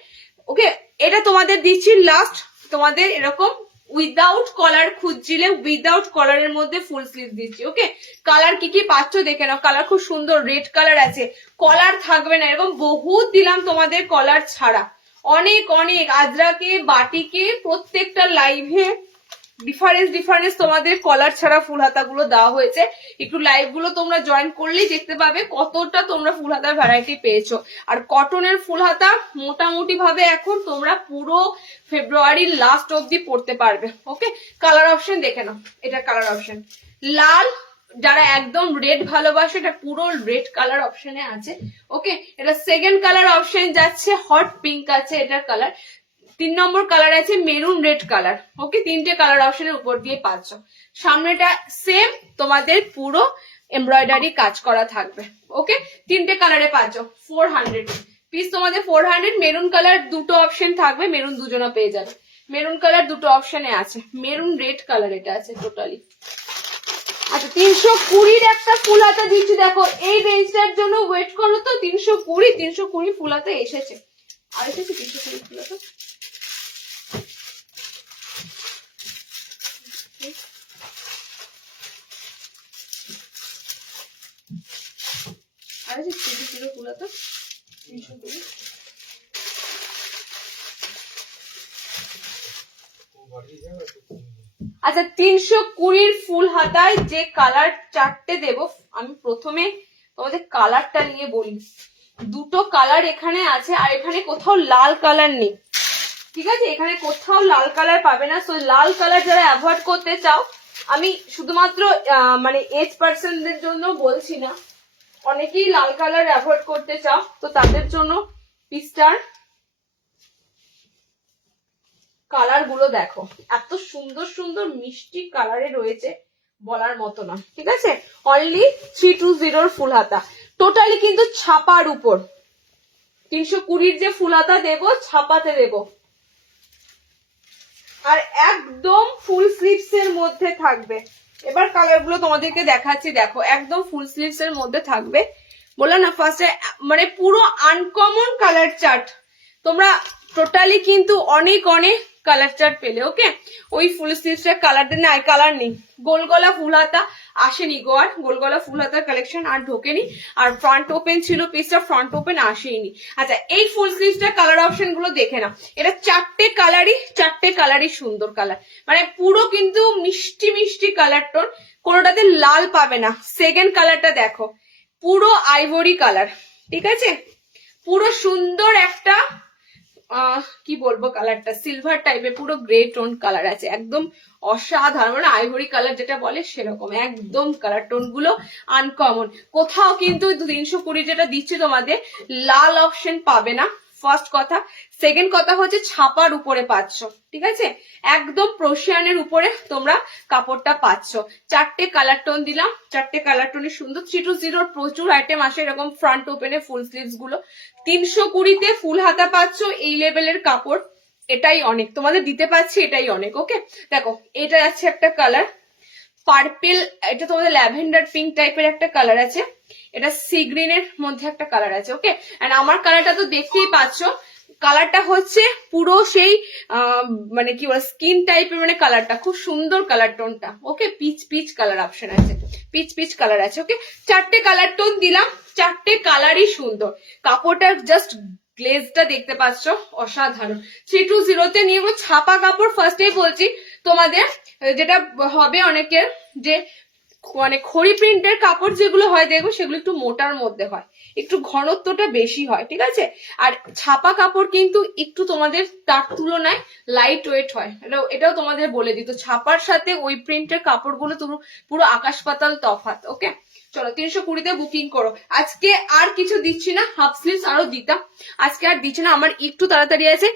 ওকে, এটা তোমাদের দিচ্ছি লাস্ট। তোমাদের এরকম উইদাউট কলার খুঁজছিলে, উইদাউট কলারের মধ্যে ফুল স্লিভ দিচ্ছি। ওকে, কালার কি কি পাচ্ছ দেখে নাও। কালার খুব সুন্দর, রেড কালার আছে, কলার থাকবে না, এরকম বহুত দিলাম তোমাদের কলার ছাড়া। অনেক অনেক আজরাকে বাটিকে প্রত্যেকটা লাইভে ডিফারেন্স তোমাদের কলার ছাড়া ফুল হাতাগুলো দেওয়া হয়েছে। একটু লাইভ গুলো তোমরা জয়েন করলেই দেখতে পাবে কতটা তোমরা ফুল হাতার ভ্যারাইটি পেয়েছো। আর কটনের ফুল হাতা মোটামুটি ভাবে এখন তোমরা পুরো ফেব্রুয়ারির লাস্ট অব্দি পড়তে পারবে। ওকে, কালার অপশন দেখে নাও। এটা কালার অপশন লাল, যারা একদম রেড ভালোবাসে এটা পুরো রেড কালার অপশনে আছে। ওকে, এটা সেকেন্ড কালার অপশন যাচ্ছে হট পিঙ্ক আছে এটার কালার। 3 নম্বর কালার আছে মেরুন রেড কালার। ওকে, 3টে কালার অপশনের উপর দিয়ে পাচ্ছ। সামনেটা সেম তোমাদের পুরো এমব্রয়ডারি কাজ করা থাকবে। ওকে, 3টে কালারে পাচ্ছ 400 পিস তোমাদের 400। মেরুন কালার দুটো অপশন থাকবে, মেরুন দুজনা পেয়ে যাবে। মেরুন কালার দুটো অপশনে আছে, মেরুন রেড কালার এটা আছে টোটালি। আচ্ছা 320 একটা ফুল হাতা দিচ্ছি, দেখো এই রেঞ্জটার জন্য ওয়েট করো তো। 320 ফুল হাতা এসেছে, আর এসেছে 320 ফুল হাতা। আর যে 320 ফুল হাতা 320। আচ্ছা 320 ফুল হাতায় যে কালার চারটে দেব, আমি প্রথমে তোমাদের কালারটা নিয়ে বলি। দুটো কালার এখানে আছে, আর এখানে কোথাও লাল কালার নেই, ঠিক আছে? এখানে কোথাও লাল কালার পাবে না। সো লাল কালার যারা অ্যাভয়েড করতে চাও, আমি শুধুমাত্র মানে এজ পার্সনদের জন্য বলছি না, অনেকেই লাল কালার অ্যাভয়েড করতে চাও, তো তাদের জন্য পিসটার কালার গুলো দেখো, এত সুন্দর সুন্দর মিষ্টি কালারে রয়েছে, বলার মতো না। ঠিক আছে, অনলি 320 ফুল হাতা, টোটালি কিন্তু ছাপার উপর। 320 যে ফুল হাতা দেবো ছাপাতে দেবো, আর একদম ফুল স্লিভস এর মধ্যে থাকবে। এবার কালার গুলো তোমাদেরকে দেখাচ্ছি, দেখো একদম ফুল স্লিভস এর মধ্যে থাকবে। বললাম না ফার্স্টে, মানে পুরো আনকমন কালার চার্ট তোমরা টোটালি কিন্তু অনেক অনেক কালার চার্ট পেলে। ওকে, ওই ফুল স্লিভসের কালার না, কালার নেই। গোলগলা ফুল হাতা আসেনি গো, আর গোলগলা ফুল হাতার কালেকশন আর ঢোকেনি। আর ফ্রন্ট ওপেন ছিল পিসটা, ফ্রন্ট ওপেন আসেনি। আচ্ছা এই ফুল স্লিভসটার কালার অপশন গুলো দেখে নাও। এটা চারটে কালারই সুন্দর কালার, মানে পুরো কিন্তু মিষ্টি মিষ্টি কালার টোন, কোনোটাতে লাল পাবে না। সেকেন্ড কালারটা দেখো, পুরো আইভরি কালার, ঠিক আছে? পুরো সুন্দর একটা কি বলবো কালারটা, সিলভার টাইপের পুরো গ্রে টোন কালার আছে, একদম অসাধারণ, মানে আইভরি কালার যেটা বলে সেরকম একদম কালার টোন গুলো আনকমন। কোথাও কিন্তু 320 যেটা দিচ্ছে তোমাদের লাল অপশন পাবে না, ফার্স্ট কথা। সেকেন্ড কথা হচ্ছে ছাপার উপরে পাচ্ছ, ঠিক আছে? একদম প্রশিয়ানের উপরে তোমরা কাপড়টা পাচ্ছ। চারটে কালার টোন দিলাম, চারটে কালার টোনে সুন্দর। 320 প্রচুর আইটেম আসে এরকম ফ্রন্ট ওপেনে ফুল স্লিভস গুলো। 320 ফুল হাতা পাচ্ছ, এই লেভেলের কাপড় এটাই অনেক, তোমাদের দিতে পারছি এটাই অনেক। ওকে, দেখো এটা আছে একটা কালার পার্পেল, এটা তোমাদের ল্যাভেন্ডার পিঙ্ক টাইপের একটা কালার আছে, এটা সি গ্রিনের মধ্যে একটা কালার আছে। ওকে, এন্ড আমার কালারটা তো দেখতেই পাচ্ছ, কালারটা হচ্ছে পুরো সেই মানে কি বলে স্কিন টাইপের, মানে কালারটা খুব সুন্দর কালার টোনটা। ওকে, পিচ পিচ কালার অপশন আছে, পিচ পিচ কালার আছে। ওকে, চারটে কালার টোন দিলাম, চারটে কালারই সুন্দর। কাপড়টা জাস্ট গ্লেজটা দেখতে পাচ্ছ অসাধারণ। 320 নিয়ে ছাপা কাপড়, ফার্স্টেই বলছি তোমাদের, যেটা হবে অনেকের যে মানে খড়ি প্রিন্টের কাপড় যেগুলো হয় দেখো সেগুলো একটু মোটার মধ্যে হয়, একটু ঘনত্বটা বেশি হয়, ঠিক আছে। আর ছাপা কাপড় কিন্তু একটু তোমাদের তার তুলনায় লাইট ওয়েট হয়, এটাও তোমাদের বলে দিত। ছাপার সাথে ওই প্রিন্টের কাপড়গুলো পুরো আকাশ পাতাল তফাৎ। ওকে, চলো 320-তে বুকিং করো। আজকে আর কিছু দিচ্ছি না, হাফ স্লিভস আরো দিতাম, আজকে আর দিচ্ছি না, আমার একটু তাড়াতাড়ি আছে।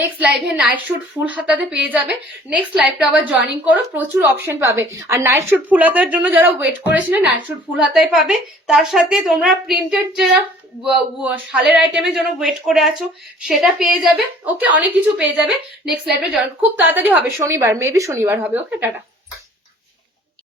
নেক্সট লাইভে নাইট শুট ফুল হাতাতে পেয়ে যাবে। নেক্সট লাইভটা আবার জয়েনিং করো, প্রচুর অপশন পাবে। আর নাইট শুট ফুল হাতার জন্য যারা ওয়েট করেছিলে, নাইট শুট ফুল হাতায় পাবে। তার সাথে তোমরা প্রিন্টেড যারা শালের আইটেমের জন্য ওয়েট করে আছো সেটা পেয়ে যাবে। ওকে, অনেক কিছু পেয়ে যাবে। নেক্সট লাইভে জয়েন খুব তাড়াতাড়ি হবে, শনিবার, মেবি শনিবার হবে। ওকে, টাটা।